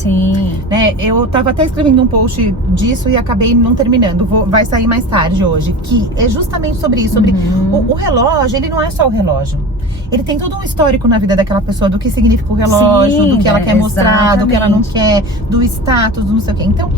Né? Eu tava até escrevendo um post disso e acabei não terminando. Vai sair mais tarde hoje, que é justamente sobre isso, sobre o relógio. Ele não é só o relógio. ele tem todo um histórico na vida daquela pessoa, do que significa o relógio, Sim, do que ela quer mostrar, do que ela não exatamente. quer, do status, do não sei o quê. Então,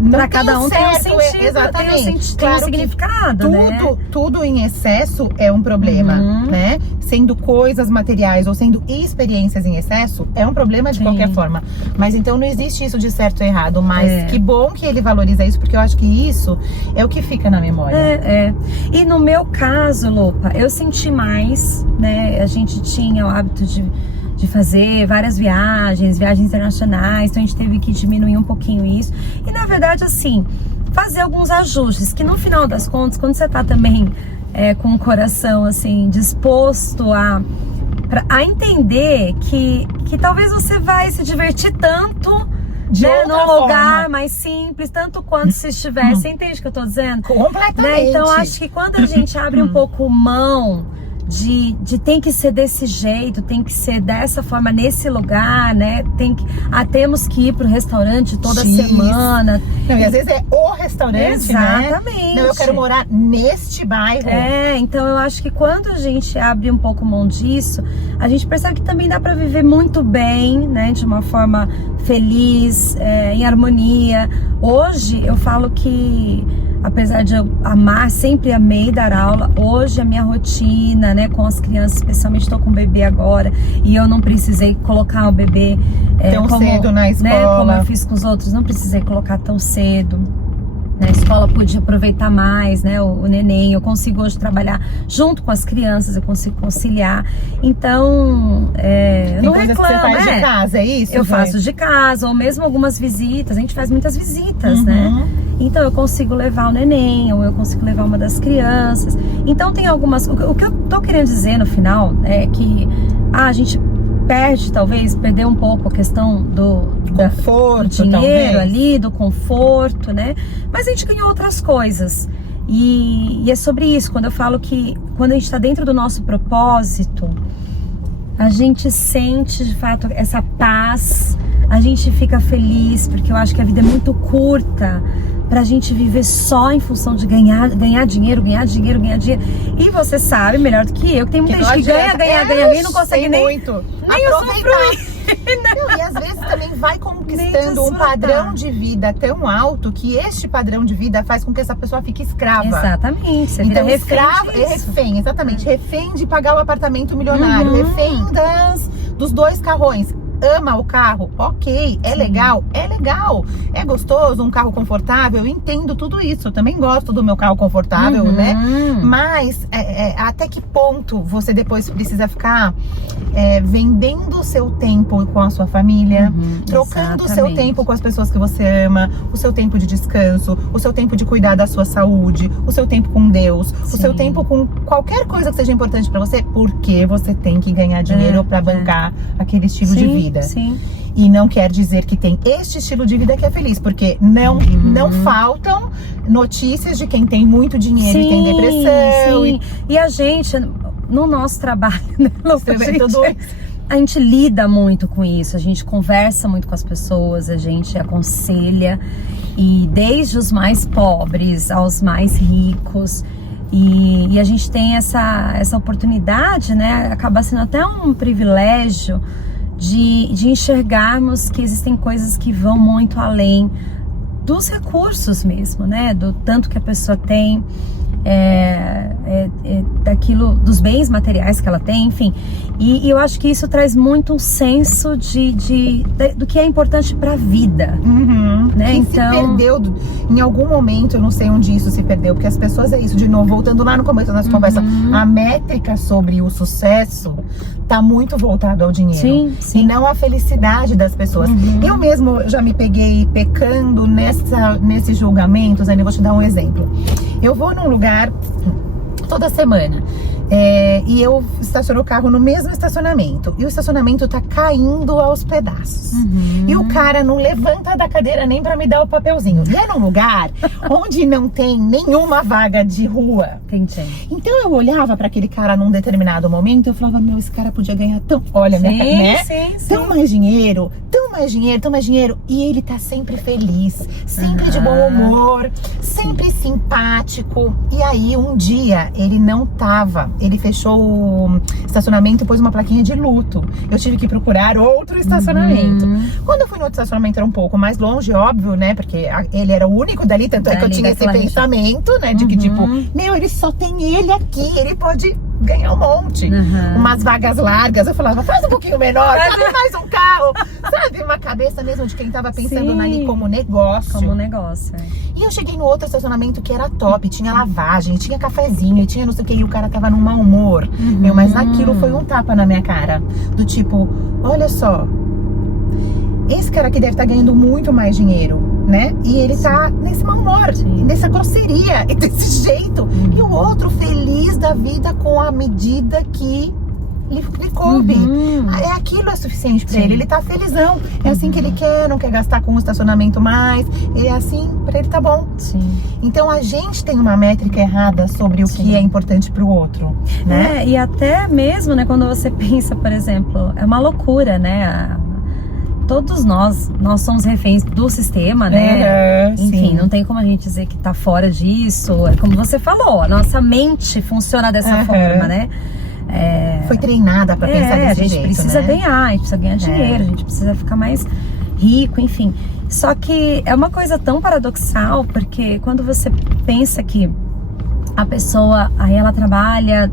não Pra tem cada um certo, tem um sentido, exatamente. tem um Claro que significado, né? tudo em excesso é um problema, né? Sendo coisas materiais ou sendo experiências em excesso, é um problema de Sim. qualquer forma. Mas então não existe isso de certo ou errado, mas que bom que ele valoriza isso, porque eu acho que isso é o que fica na memória. E no meu caso, Lupa, eu senti mais, né? A gente tinha o hábito de fazer várias viagens internacionais, então a gente teve que diminuir um pouquinho isso. E na verdade, assim, fazer alguns ajustes, que no final das contas, quando você tá também com o coração, assim, disposto a entender que talvez você vai se divertir tanto, De né, outra num lugar forma. mais simples, tanto quanto se estivesse. Você entende o que eu tô dizendo? Completamente. Né? Então acho que quando a gente abre um pouco mão de tem que ser desse jeito, tem que ser dessa forma nesse lugar, né? Temos que ir pro restaurante toda semana. Não, e às vezes é o restaurante, Exatamente. né? Não, eu quero morar neste bairro. Então eu acho que quando a gente abre um pouco mão disso, a gente percebe que também dá para viver muito bem, né? De uma forma feliz, em harmonia. Hoje eu falo que, apesar de eu sempre amei dar aula, hoje a minha rotina, né, com as crianças, especialmente estou com o bebê agora, e eu não precisei colocar o bebê tão cedo na escola, né, como eu fiz com os outros, não precisei colocar tão cedo. Na escola pude aproveitar mais, né, o neném. Eu consigo hoje trabalhar junto com as crianças, eu consigo conciliar. Então, eu não reclamo. Que você faz de casa, é isso? Eu faço de casa, ou mesmo algumas visitas. A gente faz muitas visitas, né? Então eu consigo levar o neném, ou eu consigo levar uma das crianças. Então tem algumas... O que eu tô querendo dizer no final é que a gente perdeu um pouco a questão do conforto, dinheiro ali, do conforto, né? Mas a gente ganhou outras coisas. E é sobre isso, quando eu falo que quando a gente tá dentro do nosso propósito, a gente sente de fato essa paz, a gente fica feliz, porque eu acho que a vida é muito curta pra gente viver só em função de ganhar dinheiro. E você sabe melhor do que eu, que tem muita gente que ganha e não consegue nem usufruir. Não, e às vezes também vai conquistando um padrão de vida tão alto que este padrão de vida faz com que essa pessoa fique escrava. Exatamente. Você então, vira refém, exatamente. Refém de pagar o apartamento milionário, refém dos 2 carrões. Ama o carro, ok, é legal, é gostoso, um carro confortável, eu entendo tudo isso, eu também gosto do meu carro confortável, né? Mas até que ponto você depois precisa ficar vendendo o seu tempo com a sua família, trocando o seu tempo com as pessoas que você ama, o seu tempo de descanso, o seu tempo de cuidar da sua saúde, o seu tempo com Deus, o seu tempo com qualquer coisa que seja importante pra você, porque você tem que ganhar dinheiro pra bancar aquele estilo de vida. Sim. E não quer dizer que tem este estilo de vida que é feliz, porque não faltam notícias de quem tem muito dinheiro e tem depressão. E a gente, no nosso trabalho, né, a gente lida muito com isso, a gente conversa muito com as pessoas, a gente aconselha, e desde os mais pobres aos mais ricos. E a gente tem essa oportunidade, né? Acaba sendo até um privilégio de enxergarmos que existem coisas que vão muito além dos recursos mesmo, né? Do tanto que a pessoa tem, daquilo, dos bens materiais que ela tem, enfim. E eu acho que isso traz muito um senso do que é importante para a vida. Né? Quem então, se perdeu em algum momento, eu não sei onde isso se perdeu, porque as pessoas, é isso, de novo, voltando lá no começo da nossa conversa, a métrica sobre o sucesso tá muito voltado ao dinheiro. Sim. E não à felicidade das pessoas. Eu mesmo já me peguei pecando nesses julgamentos, eu vou te dar um exemplo. Eu vou num lugar toda semana. E eu estaciono o carro no mesmo estacionamento. E o estacionamento tá caindo aos pedaços. E o cara não levanta da cadeira nem pra me dar o papelzinho. E é num lugar onde não tem nenhuma vaga de rua. Entendi. Então eu olhava pra aquele cara num determinado momento e eu falava, esse cara podia ganhar tão... Olha, né? Tão mais dinheiro, tão tão mais dinheiro. E ele tá sempre feliz, sempre de bom humor, sempre simpático. E aí, um dia, ele fechou o estacionamento e pôs uma plaquinha de luto. Eu tive que procurar outro estacionamento. Quando eu fui no outro estacionamento, era um pouco mais longe, óbvio, né? Porque ele era o único dali, tanto é que eu tinha esse pensamento, né? De que, tipo, ele só tem ele aqui, ele pode ganhar um monte. Umas vagas largas. Eu falava, faz um pouquinho menor, cabe mais um carro. Sabe, uma cabeça mesmo de quem tava pensando ali como negócio. Como negócio, E eu cheguei no outro estacionamento que era top, tinha lavagem, tinha cafezinho, e tinha não sei o que, e o cara tava num mau humor. Mas naquilo foi um tapa na minha cara. Do tipo, olha só, esse cara aqui deve estar ganhando muito mais dinheiro, né? E ele tá nesse mau humor, nessa grosseria, e desse jeito. E o outro feliz da vida com a medida que lhe coube. Aquilo é suficiente pra ele tá felizão. É assim que ele quer, não quer gastar com o estacionamento mais. Ele é assim, pra ele tá bom. Então a gente tem uma métrica errada sobre o que é importante pro outro, né? E até mesmo, né, quando você pensa, por exemplo, é uma loucura, né? Todos nós somos reféns do sistema, né? Enfim, não tem como a gente dizer que tá fora disso. É como você falou, a nossa mente funciona dessa forma, né? Foi treinada pra pensar desse jeito, a gente precisa ganhar, a gente precisa ganhar dinheiro, a gente precisa ficar mais rico, enfim. Só que é uma coisa tão paradoxal, porque quando você pensa que a pessoa, aí ela trabalha,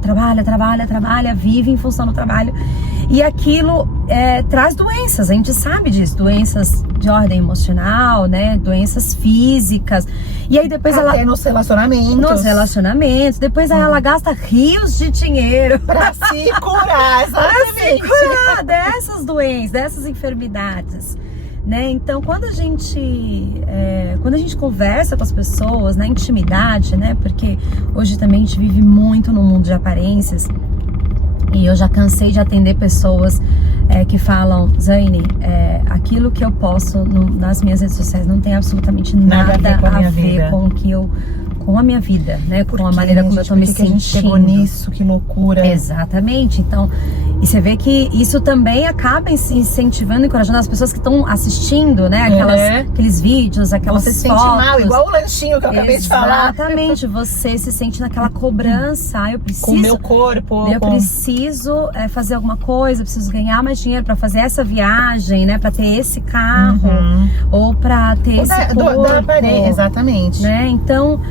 vive em função do trabalho, e aquilo traz doenças, a gente sabe disso, doenças de ordem emocional, né, doenças físicas, e aí depois até nos relacionamentos, depois aí ela gasta rios de dinheiro pra se curar, exatamente, pra se curar dessas doenças, dessas enfermidades. Né? Então, quando a gente conversa com as pessoas na intimidade, né? Porque hoje também a gente vive muito no mundo de aparências, e eu já cansei de atender pessoas que falam, Zaine, aquilo que eu posto nas minhas redes sociais não tem absolutamente nada a ver com a minha vida, né? Com a maneira como eu tô me sentindo. A gente chegou nisso, que loucura. Exatamente. Então, e você vê que isso também acaba incentivando e encorajando as pessoas que estão assistindo, né? Aqueles vídeos, aquelas fotos. Você se sente mal, igual o lanchinho que eu acabei de falar. Exatamente. Você se sente naquela cobrança. Eu preciso... Com o meu corpo. Eu preciso fazer alguma coisa, preciso ganhar mais dinheiro pra fazer essa viagem, né? Pra ter esse carro. Ou pra ter esse corpo. Da aparência, exatamente. Né? Então...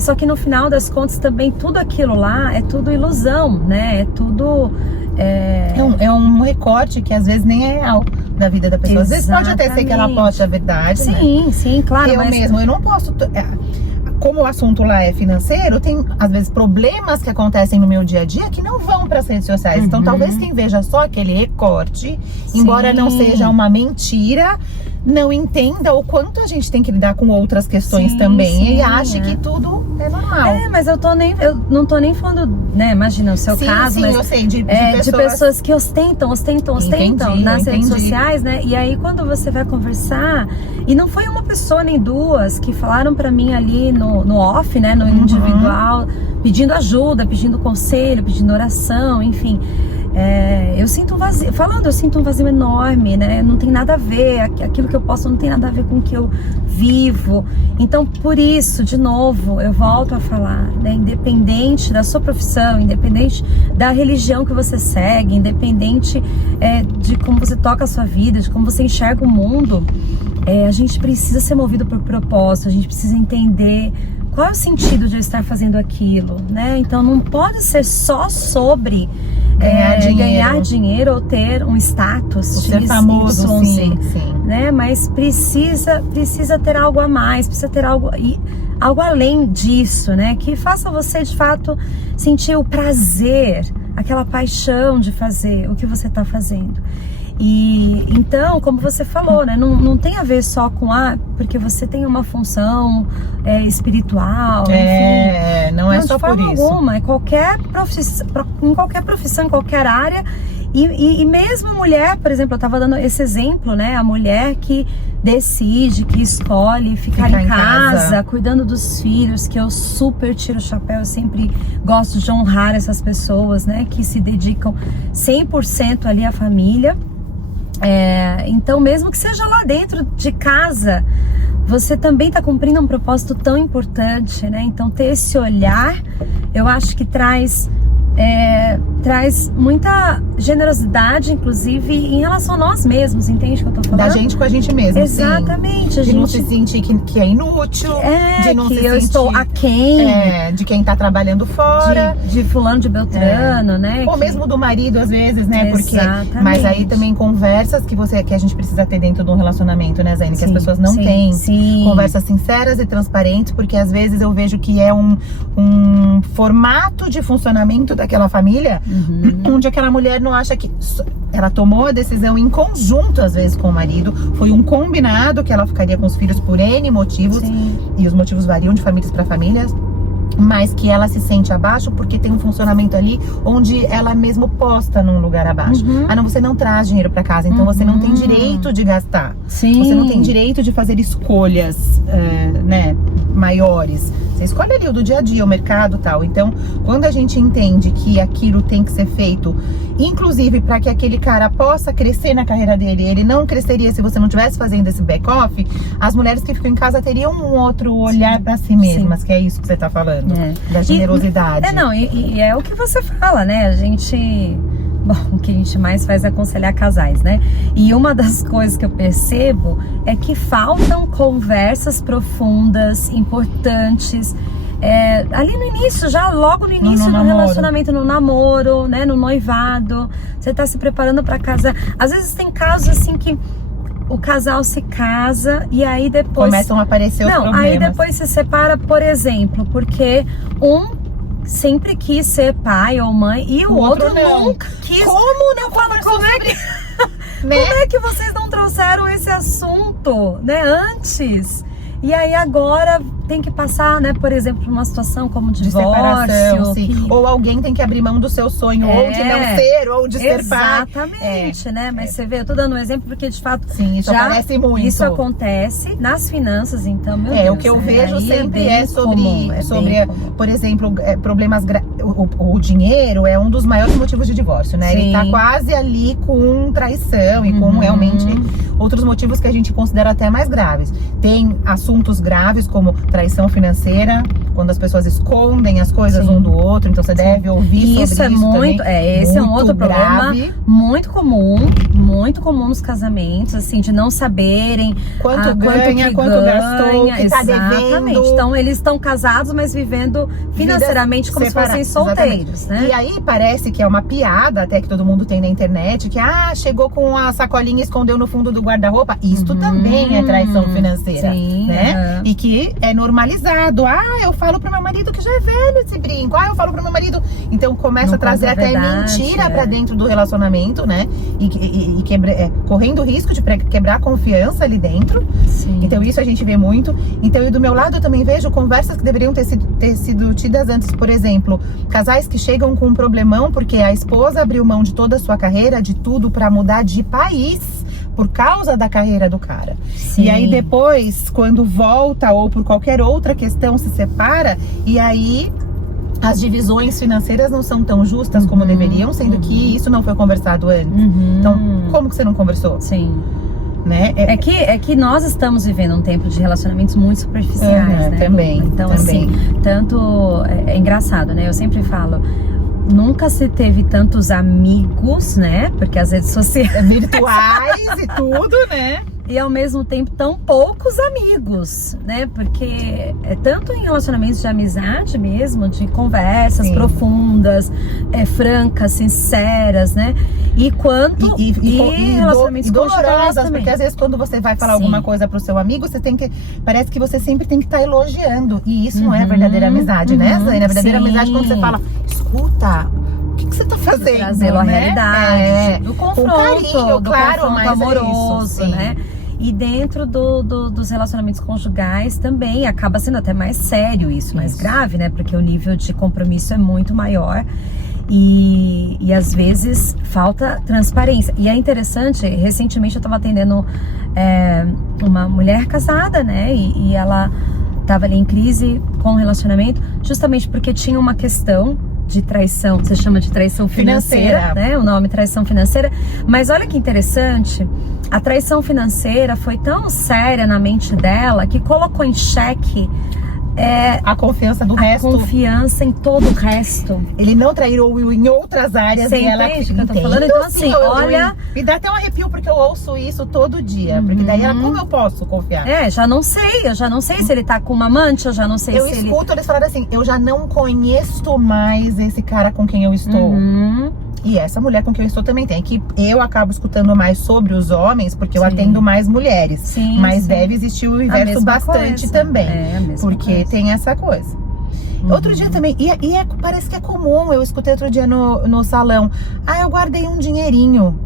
só que no final das contas também tudo aquilo lá é tudo ilusão, né? É tudo... É um recorte que às vezes nem é real da vida da pessoa. Exatamente. Às vezes pode até ser que ela poste a verdade, Sim, claro. Eu não posso... Como o assunto lá é financeiro, tem às vezes problemas que acontecem no meu dia a dia que não vão para as redes sociais. Então talvez quem veja só aquele recorte, embora não seja uma mentira, não entenda o quanto a gente tem que lidar com outras questões também. E ache que tudo é normal. Mas eu não tô nem falando, né? Imagina o seu caso, mas eu sei, de pessoas que ostentam nas redes sociais, né? E aí quando você vai conversar, e não foi uma pessoa nem duas que falaram pra mim ali no off, né? No individual, pedindo ajuda, pedindo conselho, pedindo oração, enfim. Eu sinto um vazio, eu sinto um vazio enorme, né? Não tem nada a ver, aquilo que eu posto não tem nada a ver com o que eu vivo. Então, por isso, de novo, eu volto a falar, né? Independente da sua profissão, independente da religião que você segue, independente de como você toca a sua vida, de como você enxerga o mundo, a gente precisa ser movido por propósito, a gente precisa entender qual é o sentido de eu estar fazendo aquilo, né? Então, não pode ser só sobre ganhar dinheiro ou ter um status, ser famoso, sim. Né? Mas precisa ter algo a mais, precisa ter algo além disso, né? Que faça você de fato sentir o prazer, aquela paixão de fazer o que você está fazendo. E então, como você falou, né, não tem a ver só com porque você tem uma função espiritual, enfim. Não é só por isso. Alguma, em qualquer profissão, em qualquer área. E mesmo mulher, por exemplo, eu estava dando esse exemplo, né? A mulher que decide, que escolhe ficar em casa, cuidando dos filhos, que eu super tiro o chapéu, eu sempre gosto de honrar essas pessoas, né? Que se dedicam 100% ali à família. Então, mesmo que seja lá dentro de casa, você também está cumprindo um propósito tão importante, né? Então, ter esse olhar, eu acho que traz muita generosidade, inclusive, em relação a nós mesmos, entende o que eu tô falando? Da gente com a gente mesmo. Exatamente. Sim. De não se sentir que é inútil, de não que se eu sentir estou aquém. De quem tá trabalhando fora. De fulano de Beltrano, né? Ou mesmo do marido, às vezes, né? Exatamente. Mas aí também conversas que a gente precisa ter dentro de um relacionamento, né, Zaine? Que as pessoas não têm. Sim. Conversas sinceras e transparentes, porque às vezes eu vejo que é um formato de funcionamento daquela família, onde aquela mulher não acha que ela tomou a decisão em conjunto, às vezes, com o marido. Foi um combinado que ela ficaria com os filhos por N motivos. Sim. E os motivos variam de famílias para famílias. Mas que ela se sente abaixo porque tem um funcionamento ali onde ela mesmo posta num lugar abaixo. Não, você não traz dinheiro para casa, então você não tem direito de gastar. Sim. Você não tem direito de fazer escolhas, né, maiores. Você escolhe ali o do dia a dia, o mercado e tal. Então, quando a gente entende que aquilo tem que ser feito, inclusive para que aquele cara possa crescer na carreira dele, ele não cresceria se você não estivesse fazendo esse back-off, as mulheres que ficam em casa teriam um outro olhar para si mesmas, que é isso que você tá falando, da generosidade. E é o que você fala, né? A gente... Bom, o que a gente mais faz é aconselhar casais, né? E uma das coisas que eu percebo é que faltam conversas profundas, importantes, ali no início, já logo no início do relacionamento, no namoro, né? No noivado, você tá se preparando pra casar. Às vezes tem casos assim que o casal se casa e aí depois... Começam a aparecer os problemas. Aí depois se separa, por exemplo, porque sempre quis ser pai ou mãe e o outro nunca quis. Como não? Como é que vocês não trouxeram esse assunto, né, antes? E aí agora tem que passar, né, por exemplo, por uma situação como divórcio, separação, sim. Ou alguém tem que abrir mão do seu sonho, ou de não ser, ou de ser pai. Exatamente, né? Mas você vê, eu tô dando um exemplo porque de fato isso acontece muito. Isso acontece nas finanças, então, meu Deus. O que eu vejo sempre sobre por exemplo, problemas o dinheiro é um dos maiores motivos de divórcio, né? Sim. Ele tá quase ali com traição e com realmente outros motivos que a gente considera até mais graves. Tem assuntos graves como traição financeira, quando as pessoas escondem as coisas um do outro, então você deve ouvir sobre isso também. Esse é um outro grave. Problema muito comum nos casamentos, assim, de não saberem quanto ganha, quanto gastou, que tá devendo. Então eles estão casados, mas vivendo financeiramente como se fossem solteiros, né? E aí parece que é uma piada, até que todo mundo tem na internet, que chegou com a sacolinha e escondeu no fundo do guarda-roupa. Isto também é traição financeira, né? E que é normalizado. Eu falo pro meu marido que já é velho esse brinco. Eu falo pro meu marido. Então começa a trazer até mentira pra dentro do relacionamento, né? E correndo o risco de quebrar a confiança ali dentro. Sim. Então isso a gente vê muito. Então, e do meu lado eu também vejo conversas que deveriam ter sido tidas antes. Por exemplo, casais que chegam com um problemão porque a esposa abriu mão de toda a sua carreira, de tudo, pra mudar de país por causa da carreira do cara. Sim. E aí depois, quando volta ou por qualquer outra questão se separa, e aí as divisões financeiras não são tão justas como deveriam, sendo que isso não foi conversado antes. Então, como que você não conversou? Sim. Né? É que nós estamos vivendo um tempo de relacionamentos muito superficiais, né? Também. Então, assim, tanto... É engraçado, né? Eu sempre falo... Nunca se teve tantos amigos, né? Porque as redes sociais... virtuais e tudo, né? E ao mesmo tempo tão poucos amigos, né? Porque é tanto em relacionamentos de amizade mesmo, de conversas profundas, francas, sinceras, né? E quanto e relacionamentos dolorosas, porque às vezes quando você vai falar alguma coisa pro seu amigo, você tem que... Parece que você sempre tem que estar elogiando. E isso não é a verdadeira amizade, né, Zaine? A verdadeira amizade é quando você fala, escuta... O que você tá fazendo? Trazê-lo à realidade, do confronto, com carinho, do claro, confronto amoroso, né? E dentro dos relacionamentos conjugais também acaba sendo até mais sério isso, mais grave, né? Porque o nível de compromisso é muito maior e às vezes falta transparência. E é interessante, recentemente eu estava atendendo uma mulher casada, né? E ela estava ali em crise com o relacionamento, justamente porque tinha uma questão de traição, você chama de traição financeira, né? O nome traição financeira. Mas olha que interessante, a traição financeira foi tão séria na mente dela que colocou em xeque a confiança do resto. A confiança em todo o resto. Ele não traiu em outras áreas. Você entende o que eu tô falando? Então assim, olha... Me dá até um arrepio porque eu ouço isso todo dia. Porque daí, como eu posso confiar? Eu já não sei se ele tá com uma amante, eu já não sei se ele... Eu escuto eles falando assim, eu já não conheço mais esse cara com quem eu estou. E essa mulher com quem eu estou também tem. Que eu acabo escutando mais sobre os homens, porque eu atendo mais mulheres. Mas deve existir o inverso bastante também. Porque tem essa coisa. Outro dia também, parece que é comum, eu escutei outro dia no salão. Eu guardei um dinheirinho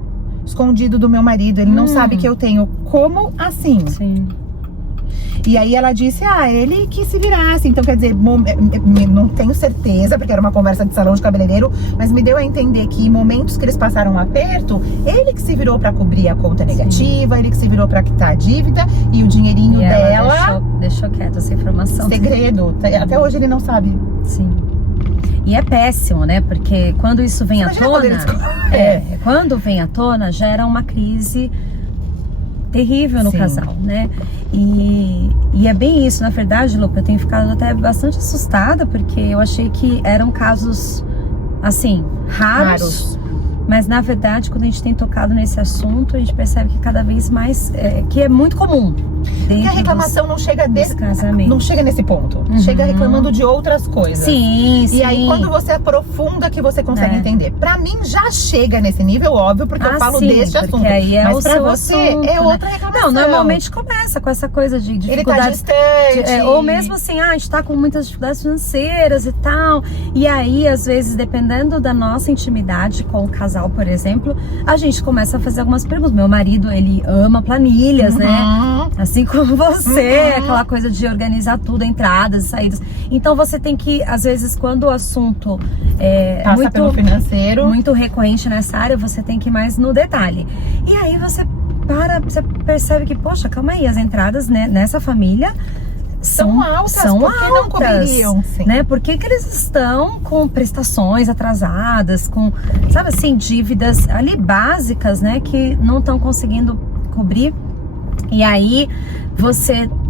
escondido do meu marido, ele não sabe que eu tenho. Como assim? Sim. E aí ela disse, ele que se virasse. Então, quer dizer, não tenho certeza, porque era uma conversa de salão de cabeleireiro, mas me deu a entender que em momentos que eles passaram um aperto, ele que se virou pra cobrir a conta negativa, ele que se virou pra quitar a dívida, e o dinheirinho dela... Deixou quieto essa informação. Segredo. Até hoje ele não sabe. Sim. E é péssimo, né? Porque quando isso vem à tona... Quando vem à tona, gera uma crise terrível no casal, né? E é bem isso, na verdade, Lu, eu tenho ficado até bastante assustada, porque eu achei que eram casos, assim, raros. Mas na verdade, quando a gente tem tocado nesse assunto, a gente percebe que cada vez mais, que é muito comum. E a reclamação não chega não chega nesse ponto. Chega reclamando de outras coisas. Sim. E aí quando você aprofunda que você consegue entender. Pra mim já chega nesse nível, óbvio, porque eu falo desse assunto. Aí mas pra você é outra reclamação. Não, normalmente começa com essa coisa de dificuldades. Ele tá distante. Ou mesmo assim, a gente tá com muitas dificuldades financeiras e tal. E aí, às vezes, dependendo da nossa intimidade com o casal, por exemplo, a gente começa a fazer algumas perguntas. Meu marido, ele ama planilhas, né? Assim como você, aquela coisa de organizar tudo, entradas e saídas. Então você tem que, às vezes, quando o assunto passa pelo financeiro, muito recorrente nessa área, você tem que ir mais no detalhe. E aí você percebe que, poxa, calma aí, as entradas, né, nessa família são altas, porque não cobririam, né? Por que eles estão com prestações atrasadas, com, sabe assim, dívidas ali básicas, né, que não estão conseguindo cobrir? E aí,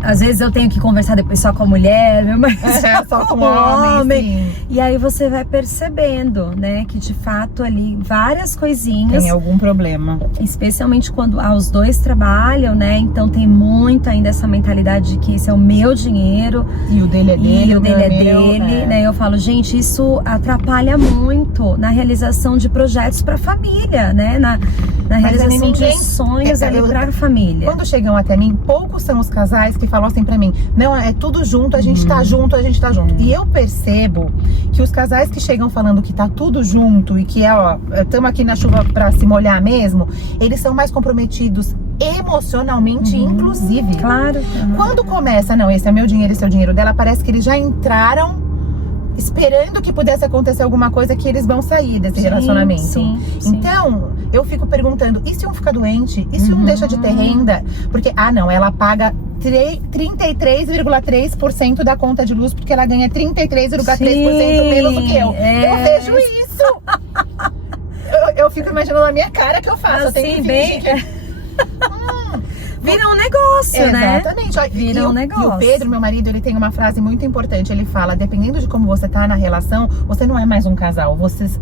às vezes eu tenho que conversar depois só com a mulher, meu marido só com o homem. E aí você vai percebendo, né, que de fato ali várias coisinhas. Tem algum problema. Especialmente quando os dois trabalham, né, então tem muito ainda essa mentalidade de que esse é o meu dinheiro. E o dele é dele, e o dele é dele, né? Eu falo, gente, isso atrapalha muito na realização de projetos pra família, né, na realização de sonhos ali pra família. Quando chegam até mim, poucos são os casais que falam assim pra mim, não, é tudo junto, a gente tá junto, a gente tá junto. E eu percebo que os casais que chegam falando que tá tudo junto e que estamos aqui na chuva pra se molhar mesmo, eles são mais comprometidos emocionalmente, inclusive. Claro. Quando começa, não, esse é meu dinheiro, esse é o dinheiro dela, parece que eles já entraram esperando que pudesse acontecer alguma coisa, que eles vão sair desse relacionamento. Sim. Então, eu fico perguntando, e se um fica doente? E se um deixa de ter renda? Porque, não, ela paga 33,3% da conta de luz, porque ela ganha 33,3% menos do que eu. Eu vejo isso! eu fico imaginando a minha cara que eu faço. Assim, eu tenho que bem... Vira um negócio, né? Exatamente. Vira um negócio. E o Pedro, meu marido, ele tem uma frase muito importante. Ele fala, dependendo de como você tá na relação, você não é mais um casal. Vocês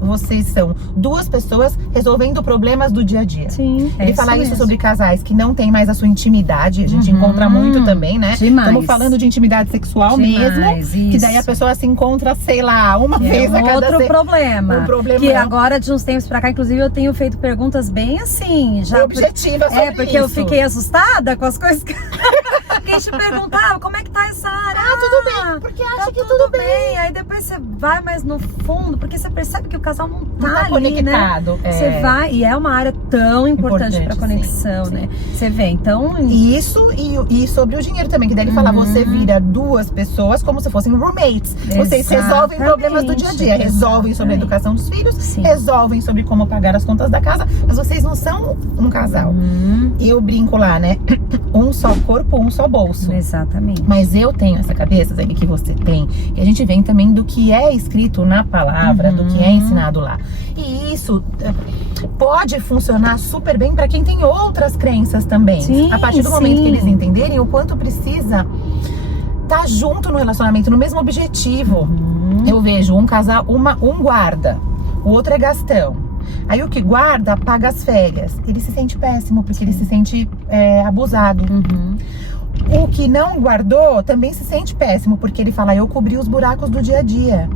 são duas pessoas resolvendo problemas do dia a dia. Sim, ele fala isso sobre casais que não tem mais a sua intimidade. A gente encontra muito também, né? Demais. Estamos falando de intimidade sexual mesmo. Isso. Que daí a pessoa se encontra, sei lá, uma vez a cada... outro problema. Um problema. Que agora, de uns tempos pra cá, inclusive, eu tenho feito perguntas bem assim... já objetivas sobre porque eu fiquei assustada com as coisas que a gente perguntava, como é que tá essa área? Tudo bem, porque acha que tudo bem. Aí depois você vai mais no fundo, porque você percebe que o casal não tá ali, conectado, né? Você vai, e é uma área tão importante pra conexão, né? Você vê, então... Isso, e sobre o dinheiro também, que daí ele fala, você vira duas pessoas como se fossem roommates. Vocês resolvem problemas do dia a dia, resolvem sobre a educação dos filhos, resolvem sobre como pagar as contas da casa, mas vocês não são um casal. Eu brinco lá, né? um só corpo, um só bolso. Exatamente. Mas eu tenho essa cabeça, Zane, que você tem, e a gente vem também do que é escrito na palavra, do que é ensinado lá. E isso pode funcionar super bem para quem tem outras crenças também. Sim, a partir do momento que eles entenderem o quanto precisa estar junto no relacionamento, no mesmo objetivo. Eu vejo um casal, um guarda, o outro é gastão. Aí o que guarda paga as férias. Ele se sente péssimo, porque ele se sente abusado. O que não guardou também se sente péssimo, porque ele fala, eu cobri os buracos do dia a dia.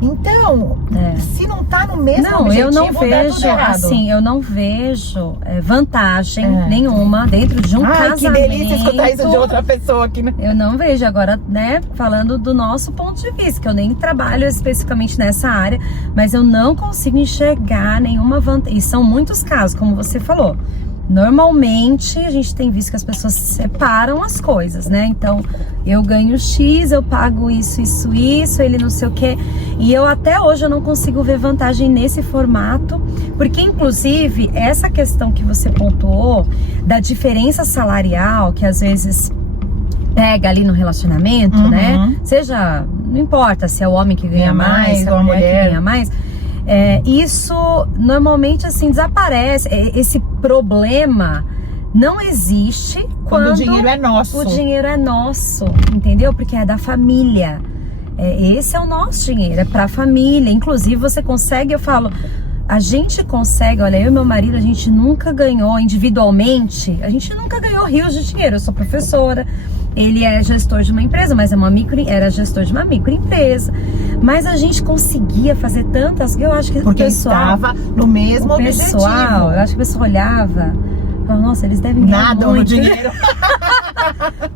Então, se não tá no mesmo objetivo, eu não vejo, tudo errado. assim, eu não vejo vantagem nenhuma dentro de um casamento. Que delícia escutar isso de outra pessoa aqui, né? Eu não vejo agora, né, falando do nosso ponto de vista, que eu nem trabalho especificamente nessa área, mas eu não consigo enxergar nenhuma vantagem. E são muitos casos, como você falou. Normalmente a gente tem visto que as pessoas separam as coisas, né? Então eu ganho X, eu pago isso, ele não sei o que. E eu até hoje eu não consigo ver vantagem nesse formato, porque inclusive essa questão que você pontuou da diferença salarial, que às vezes pega ali no relacionamento, né? Seja, não importa se é o homem que ganha mais, se é a mulher que ganha mais. Isso normalmente assim desaparece. Esse problema não existe quando o dinheiro é nosso. O dinheiro é nosso, entendeu? Porque é da família. Esse é o nosso dinheiro, é pra família. Inclusive você consegue, eu falo, a gente consegue, olha, eu e meu marido, a gente nunca ganhou individualmente, a gente nunca ganhou rios de dinheiro. Eu sou professora, ele é gestor de uma empresa, mas era gestor de uma microempresa. Mas a gente conseguia fazer tantas, eu acho que porque o pessoal estava no mesmo objetivo. Eu acho que o pessoal olhava, falava, nossa, eles devem ganhar nada muito. no dinheiro.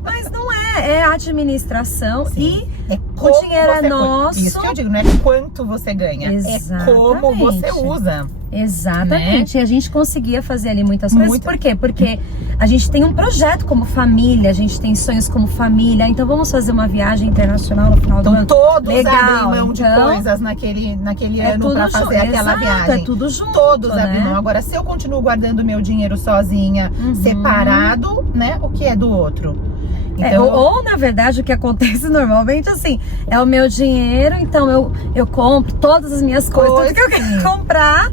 Mas não é administração. Sim. E o dinheiro é nosso. Isso que eu digo, não é quanto você ganha, é como você usa. Exatamente, né? E a gente conseguia fazer ali muitas coisas. Por quê? Porque a gente tem um projeto como família, a gente tem sonhos como família. Então vamos fazer uma viagem internacional no final do ano. Todos Legal, abrem mão de coisas naquele ano pra fazer aquela viagem. É tudo junto, todos né? abrem mão. Agora, se eu continuo guardando meu dinheiro sozinha, separado, né? O que é do outro? Então, ou na verdade o que acontece normalmente assim, é o meu dinheiro, então eu compro todas as minhas coisas, tudo que eu quero comprar,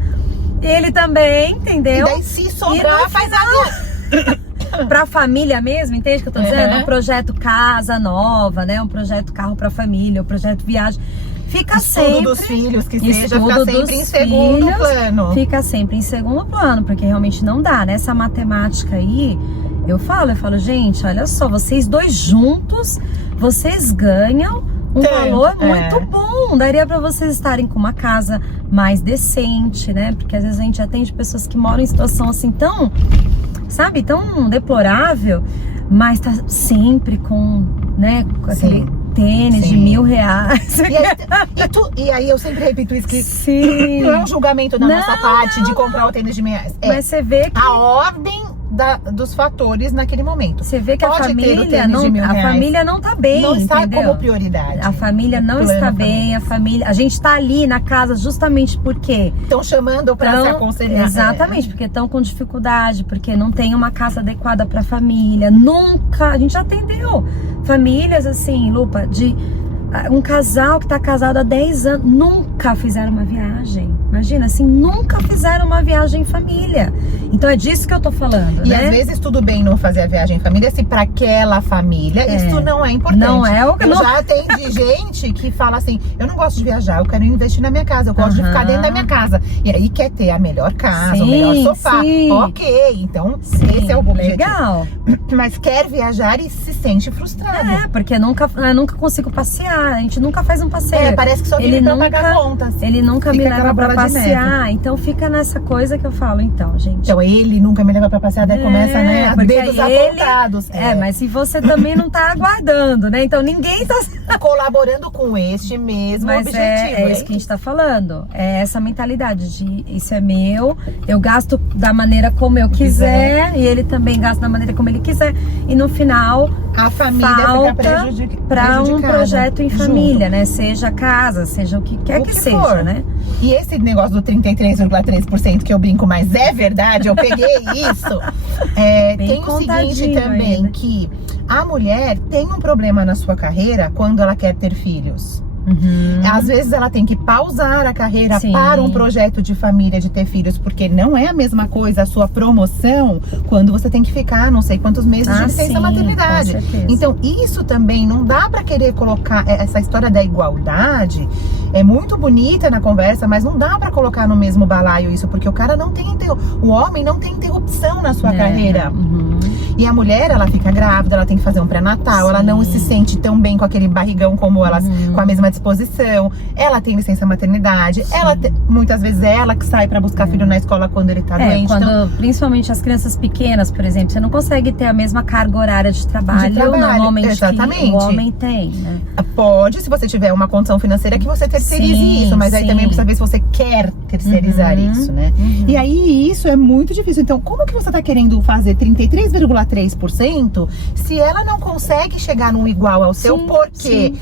ele também, entendeu? E daí se sobrar, faz a pra família mesmo, entende o que eu tô dizendo? Um projeto casa nova, né? Um projeto carro pra família, um projeto viagem. Fica estudo sempre dos filhos, que seja, fica sempre em segundo plano. Fica sempre em segundo plano, porque realmente não dá, né? Essa matemática aí, eu falo, gente, olha só, vocês dois juntos, vocês ganham um valor muito bom. Daria pra vocês estarem com uma casa mais decente, né? Porque às vezes a gente atende pessoas que moram em situação assim tão, sabe, tão deplorável, mas tá sempre com, né, com aquele tênis de R$1.000. E aí eu sempre repito isso, que sim, não é um julgamento da nossa parte de comprar o tênis de R$1.000. Mas você vê que a ordem dos fatores naquele momento. Você vê que pode a família não tá bem, não está entendeu? como prioridade. A família não está bem, a gente tá ali na casa justamente porque estão chamando para se aconselhar. Exatamente, porque estão com dificuldade, porque não tem uma casa adequada para a família. Nunca, a gente atendeu famílias assim, Lupa, de um casal que tá casado há 10 anos, nunca fizeram uma viagem. Imagina, assim, nunca fizeram uma viagem em família. Então é disso que eu tô falando, e né? às vezes tudo bem não fazer a viagem em família, se para aquela família isso não é importante. Não é o que eu já atendi gente que fala assim, eu não gosto de viajar, eu quero investir na minha casa, eu gosto de ficar dentro da minha casa. E aí quer ter a melhor casa, o melhor sofá. Ok, então esse é o objetivo. Legal. Mas quer viajar e se sente frustrado. Porque nunca consigo passear, a gente nunca faz um passeio. Parece que só vive pra pagar contas. Ele nunca me leva pra passear, então fica nessa coisa que eu falo, então, gente. Então ele nunca me leva pra passear, daí começa, né, a dedos apontados. Mas se você também não tá aguardando, né, então ninguém tá colaborando com este mesmo objetivo. É isso que a gente tá falando, é essa mentalidade de isso é meu, eu gasto da maneira como eu quiser, e ele também gasta da maneira como ele quiser, e no final a família fica prejudicada pra um projeto em família, né, seja casa, seja o que quer que seja, né? E esse negócio do 33,3% que eu brinco, mas é verdade, eu peguei isso. Tem o seguinte também, ainda. que a mulher tem um problema na sua carreira quando ela quer ter filhos. Às vezes ela tem que pausar a carreira para um projeto de família, de ter filhos, porque não é a mesma coisa a sua promoção quando você tem que ficar não sei quantos meses de licença maternidade. Então isso também não dá para querer colocar essa história da igualdade. É muito bonita na conversa, mas não dá para colocar no mesmo balaio isso, porque o cara não tem o homem não tem interrupção na sua carreira. E a mulher, ela fica grávida, ela tem que fazer um pré-natal, ela não se sente tão bem com aquele barrigão como elas, com a mesma disposição. Ela tem licença maternidade, muitas vezes é ela que sai pra buscar filho na escola quando ele tá doente. Principalmente as crianças pequenas, por exemplo, você não consegue ter a mesma carga horária de trabalho normalmente que o homem tem, né? Pode, se você tiver uma condição financeira que você terceirize isso, mas aí também precisa ver se você quer terceirizar isso, né? E aí isso é muito difícil. Então, como que você tá querendo fazer 33,3% se ela não consegue chegar num igual ao seu? Porque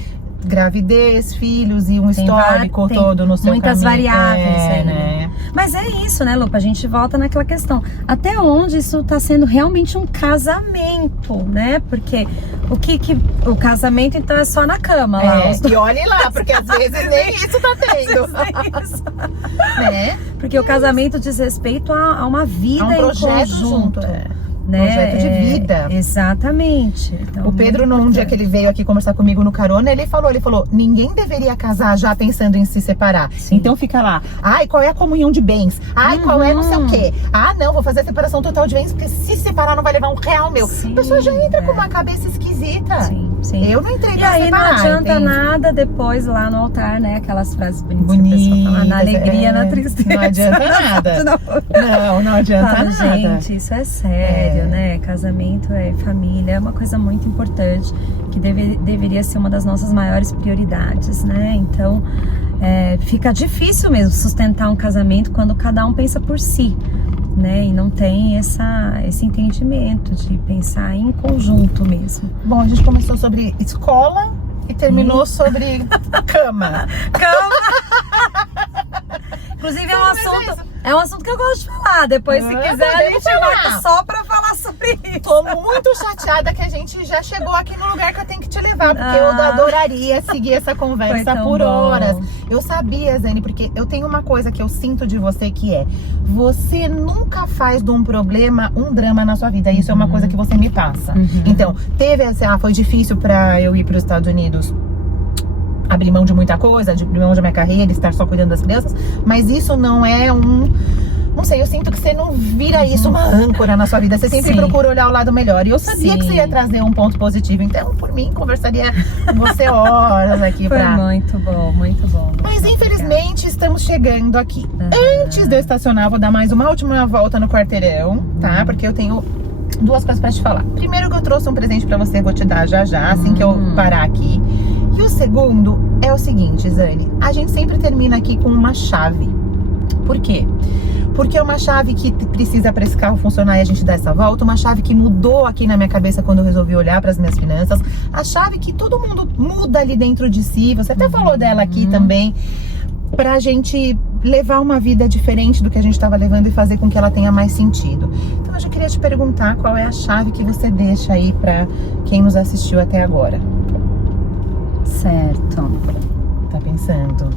gravidez, filhos e um histórico todo no seu muitas caminho. Variáveis aí, né? Mas é isso, né, Lupa? A gente volta naquela questão. Até onde isso tá sendo realmente um casamento, né? Porque o casamento, então, é só na cama lá. E olhe lá, porque às vezes nem isso tá tendo. Né? Porque o casamento diz respeito a uma vida em projeto conjunto. Né? Projeto de vida. Exatamente. Então, o Pedro, num dia que ele veio aqui conversar comigo no carona, ele falou, ninguém deveria casar já pensando em se separar. Então fica lá, ai, qual é a comunhão de bens? Ai, qual é não sei o quê? Ah, não, vou fazer a separação total de bens, porque se separar não vai levar R$1 meu. A pessoa já entra com uma cabeça esquisita. Eu não entrei pra separar. E aí não adianta nada depois lá no altar, né? Aquelas frases bonitas que a pessoa fala, na alegria, na tristeza. Não adianta nada. Não adianta nada. Gente, isso é sério, né? Casamento família, é uma coisa muito importante, que deveria ser uma das nossas maiores prioridades, né? Então, fica difícil mesmo sustentar um casamento quando cada um pensa por si, né? E não tem esse entendimento de pensar em conjunto mesmo. Bom, a gente começou sobre escola e terminou sobre cama. Inclusive é um assunto que eu gosto de falar. Depois, se quiser, a gente vai só pra falar sobre isso. Tô muito chateada que a gente já chegou aqui no lugar que eu tenho que te levar, porque eu adoraria seguir essa conversa por horas. Eu sabia, Zane, porque eu tenho uma coisa que eu sinto de você, que você nunca faz de um problema um drama na sua vida. Isso é uma coisa que você me passa. Então, foi difícil pra eu ir pros Estados Unidos, abrir mão de muita coisa, abrir mão da minha carreira, estar só cuidando das crianças, mas isso não é não sei, eu sinto que você não vira isso uma âncora na sua vida, você sempre procura olhar o lado melhor, e eu sabia que você ia trazer um ponto positivo, então por mim conversaria com você horas aqui. Foi muito bom, muito bom. Mas infelizmente estamos chegando aqui. Antes de eu estacionar, vou dar mais uma última volta no quarteirão, tá? Porque eu tenho duas coisas pra te falar. Primeiro, que eu trouxe um presente pra você, vou te dar já, assim que eu parar aqui. E o segundo é o seguinte, Zane, a gente sempre termina aqui com uma chave. Por quê? Porque é uma chave que precisa para esse carro funcionar e a gente dar essa volta, uma chave que mudou aqui na minha cabeça quando eu resolvi olhar para as minhas finanças, a chave que todo mundo muda ali dentro de si, você até falou dela aqui também, pra gente levar uma vida diferente do que a gente estava levando e fazer com que ela tenha mais sentido. Então eu já queria te perguntar qual é a chave que você deixa aí para quem nos assistiu até agora. Certo. Tá pensando?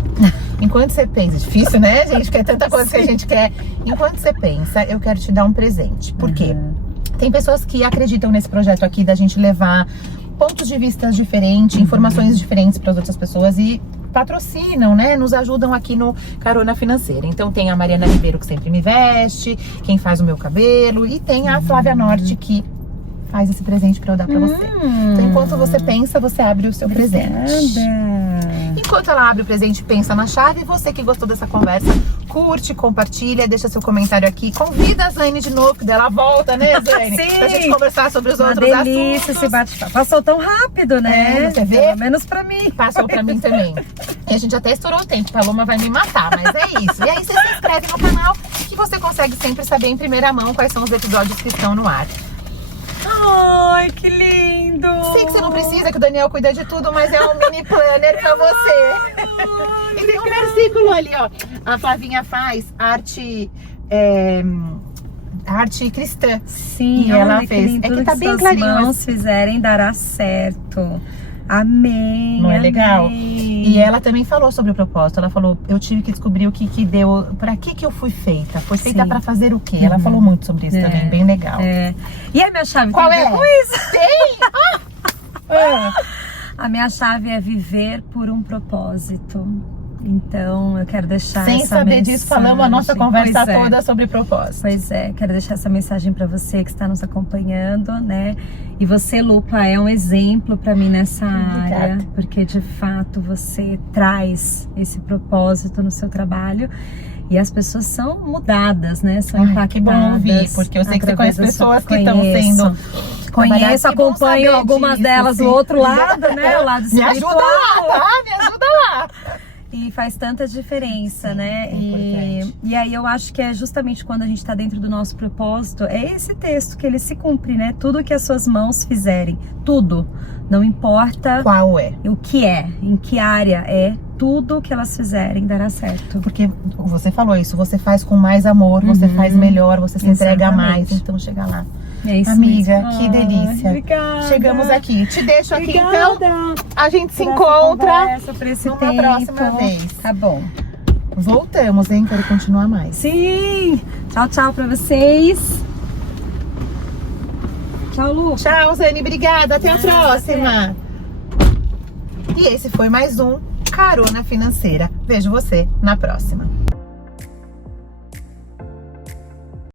Enquanto você pensa, difícil, né, gente? Porque é tanta coisa que a gente quer. Enquanto você pensa, eu quero te dar um presente. Por quê? Tem pessoas que acreditam nesse projeto aqui da gente levar pontos de vista diferentes, informações diferentes para as outras pessoas e patrocinam, né? Nos ajudam aqui no Carona Financeira. Então tem a Mariana Ribeiro, que sempre me veste, quem faz o meu cabelo, e tem a Flávia Norte, que faz esse presente pra eu dar pra você. Então, enquanto você pensa, você abre o seu presente. Enquanto ela abre o presente, pensa na chave. Você que gostou dessa conversa, curte, compartilha, deixa seu comentário aqui. Convida a Zane de novo, que dela volta, né, Zane? Pra gente conversar sobre os outros assuntos. Uma delícia esse bate-papo. Passou tão rápido, né? Você vê? Pelo menos pra mim. Passou pra mim também. E a gente até estourou o tempo. Paloma vai me matar, mas é isso. E aí você se inscreve no canal, que você consegue sempre saber em primeira mão quais são os episódios que estão no ar. Ai, que lindo! lindo! Sei que você não precisa, que o Daniel cuida de tudo, mas é um mini planner pra você. E tem um versículo ali, ó. A Flavinha faz arte cristã. Sim, E olha ela que fez. lindo, É que tudo tá que bem suas clarinho. mãos fizerem dará certo. Amém. Não é amém. legal? E ela também falou sobre o propósito. Ela falou, eu tive que descobrir o que deu, pra que eu fui feita. Foi feita Sim. pra fazer o quê? Ela falou muito sobre isso também, bem legal. E a minha chave Qual tem a é? ver com isso? Ah, A minha chave é viver por um propósito. Então, eu quero deixar sem essa saber mensagem. disso, falamos a nossa conversa Pois é. toda sobre propósito. Pois é, quero deixar essa mensagem para você que está nos acompanhando, né? E você, Lupa, é um exemplo para mim nessa área, porque de fato você traz esse propósito no seu trabalho e as pessoas são mudadas, né? São impactadas. Que bom ouvir, porque eu sei que você conhece pessoas que estão sendo... Conheço, Que bom acompanho saber algumas disso, delas sim. do outro lado, né? O lado Me espiritual. ajuda lá, tá? Me ajuda lá. E faz tanta diferença, né? É importante. E aí eu acho que é justamente quando a gente tá dentro do nosso propósito, é esse texto que ele se cumpre, né? Tudo que as suas mãos fizerem, tudo, não importa Qual é? o que é, em que área é, tudo que elas fizerem dará certo. Porque você falou isso, você faz com mais amor, você faz melhor, você se entrega mais, então chega lá. É isso Amiga, mesmo. que delícia. Obrigada. Chegamos aqui. Te deixo aqui, Obrigada. então. A gente se Por essa encontra conversa, por esse numa tempo. próxima vez. Tá bom. Voltamos, hein? Quero continuar mais. Sim! Tchau, tchau pra vocês. Tchau, Lu. Tchau, Zane. Obrigada. Até a próxima. E esse foi mais um Carona Financeira. Vejo você na próxima.